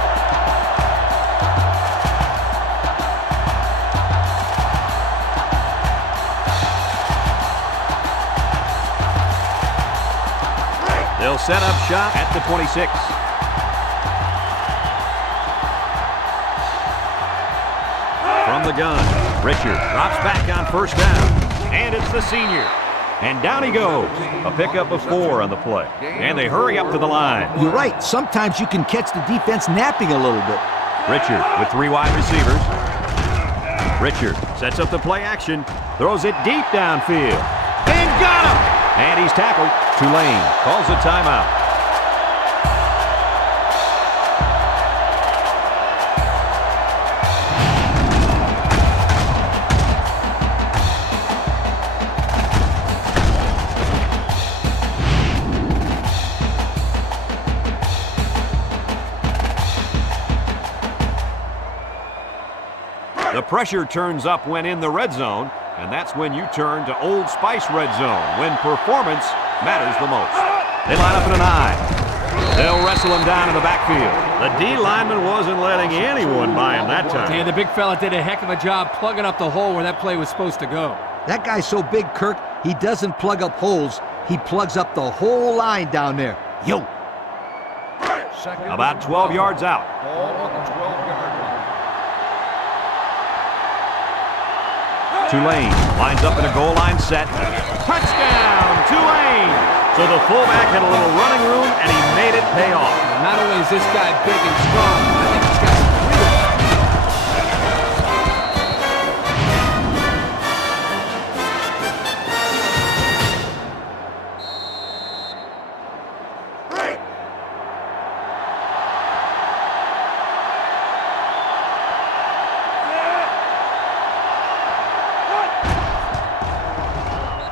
They'll set up shop at the 26. From the gun, Richard drops back on first down. And it's the senior. And down he goes. A pickup of 4 on the play. And they hurry up to the line. You're right. Sometimes you can catch the defense napping a little bit. Richard with 3 wide receivers. Richard sets up the play action. Throws it deep downfield. And got him! And he's tackled. Tulane calls a timeout. The pressure turns up when in the red zone, and that's when you turn to Old Spice red zone, when performance matters the most. They line up in an I. They'll wrestle him down in the backfield. The D lineman wasn't letting anyone by him that time. And the big fella did a heck of a job plugging up the hole where that play was supposed to go. That guy's so big, Kirk, he doesn't plug up holes. He plugs up the whole line down there. Yo! About 12 yards out. Ball on the 12-yard line. Tulane lines up in a goal line set. Touchdown, Tulane! So the fullback had a little running room, and he made it pay off. Not only is this guy big and strong, I think he's got some real.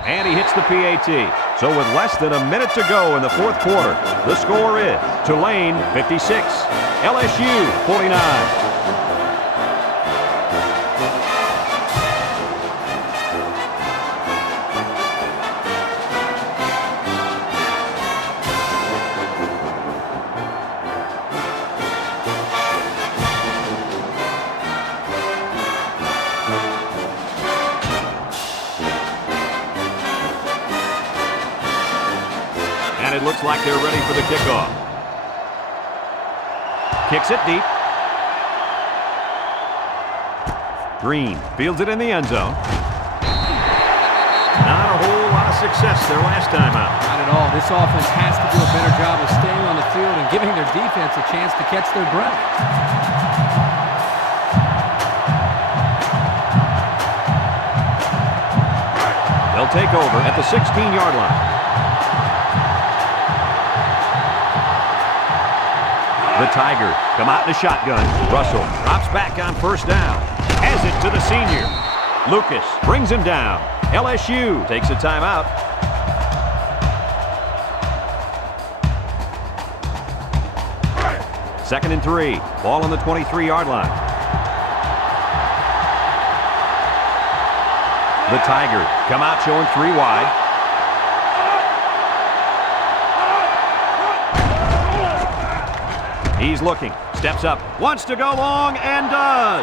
And he hits the PAT. So with less than a minute to go in the fourth quarter, the score is Tulane 56, LSU 49. And it looks like they're ready for the kickoff. Kicks it deep. Green fields it in the end zone. Not a whole lot of success their last time out. Not at all. This offense has to do a better job of staying on the field and giving their defense a chance to catch their breath. They'll take over at the 16-yard line. The Tigers come out in a shotgun. Russell drops back on first down. Has it to the senior. Lucas brings him down. LSU takes a timeout. Second and 3. Ball on the 23-yard line. The Tigers come out showing 3 wide. He's looking, steps up, wants to go long, and does.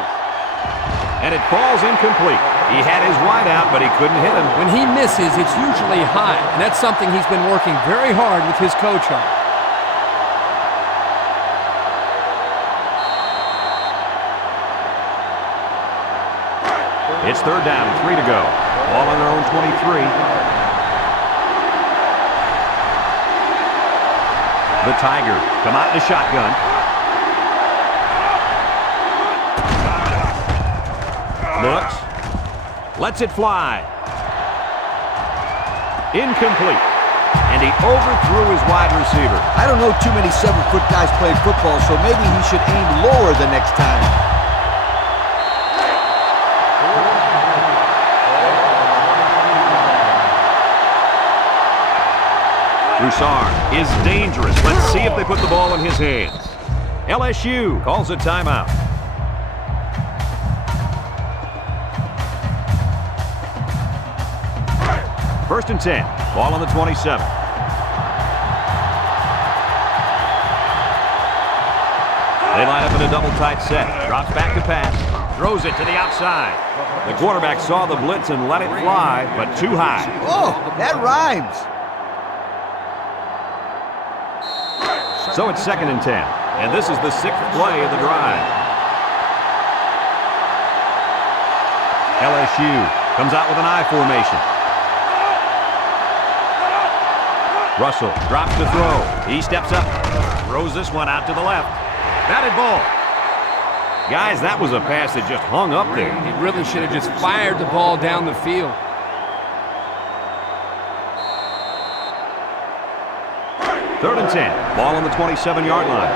And it falls incomplete. He had his wide out, but he couldn't hit him. When he misses, it's usually high, and that's something he's been working very hard with his coach on. It's third down, 3 to go. Ball on their own 23. The Tigers come out in a shotgun. Looks. Lets it fly. Incomplete. And he overthrew his wide receiver. I don't know too many 7-foot guys playing football, so maybe he should aim lower the next time. Broussard is dangerous. Let's see if they put the ball in his hands. LSU calls a timeout. First and 10. Ball on the 27. They line up in a double tight set. Drops back to pass. Throws it to the outside. The quarterback saw the blitz and let it fly, but too high. Oh, that rhymes. So it's second and 10. And this is the 6th play of the drive. LSU comes out with an I formation. Russell drops to throw. He steps up, throws this one out to the left. Batted ball. Guys, that was a pass that just hung up there. He really should have just fired the ball down the field. Third and 10. Ball on the 27-yard line.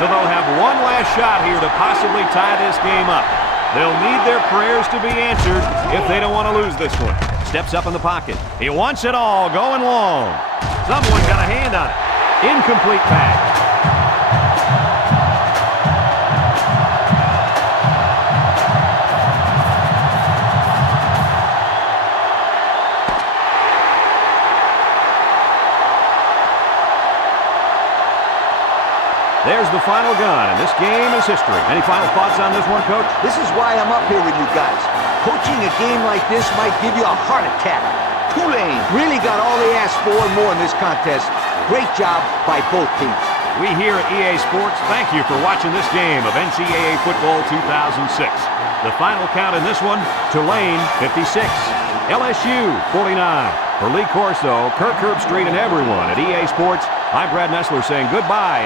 So they'll have one last shot here to possibly tie this game up. They'll need their prayers to be answered if they don't want to lose this one. Steps up in the pocket. He wants it all, going long. Someone got a hand on it. Incomplete pass. There's the final gun, and this game is history. Any final thoughts on this one, Coach? This is why I'm up here with you guys. Coaching a game like this might give you a heart attack. Tulane really got all they asked for and more in this contest. Great job by both teams. We here at EA Sports thank you for watching this game of NCAA Football 2006. The final count in this one, Tulane 56, LSU 49. For Lee Corso, Kirk Herbstreit, and everyone at EA Sports, I'm Brad Nessler saying goodbye.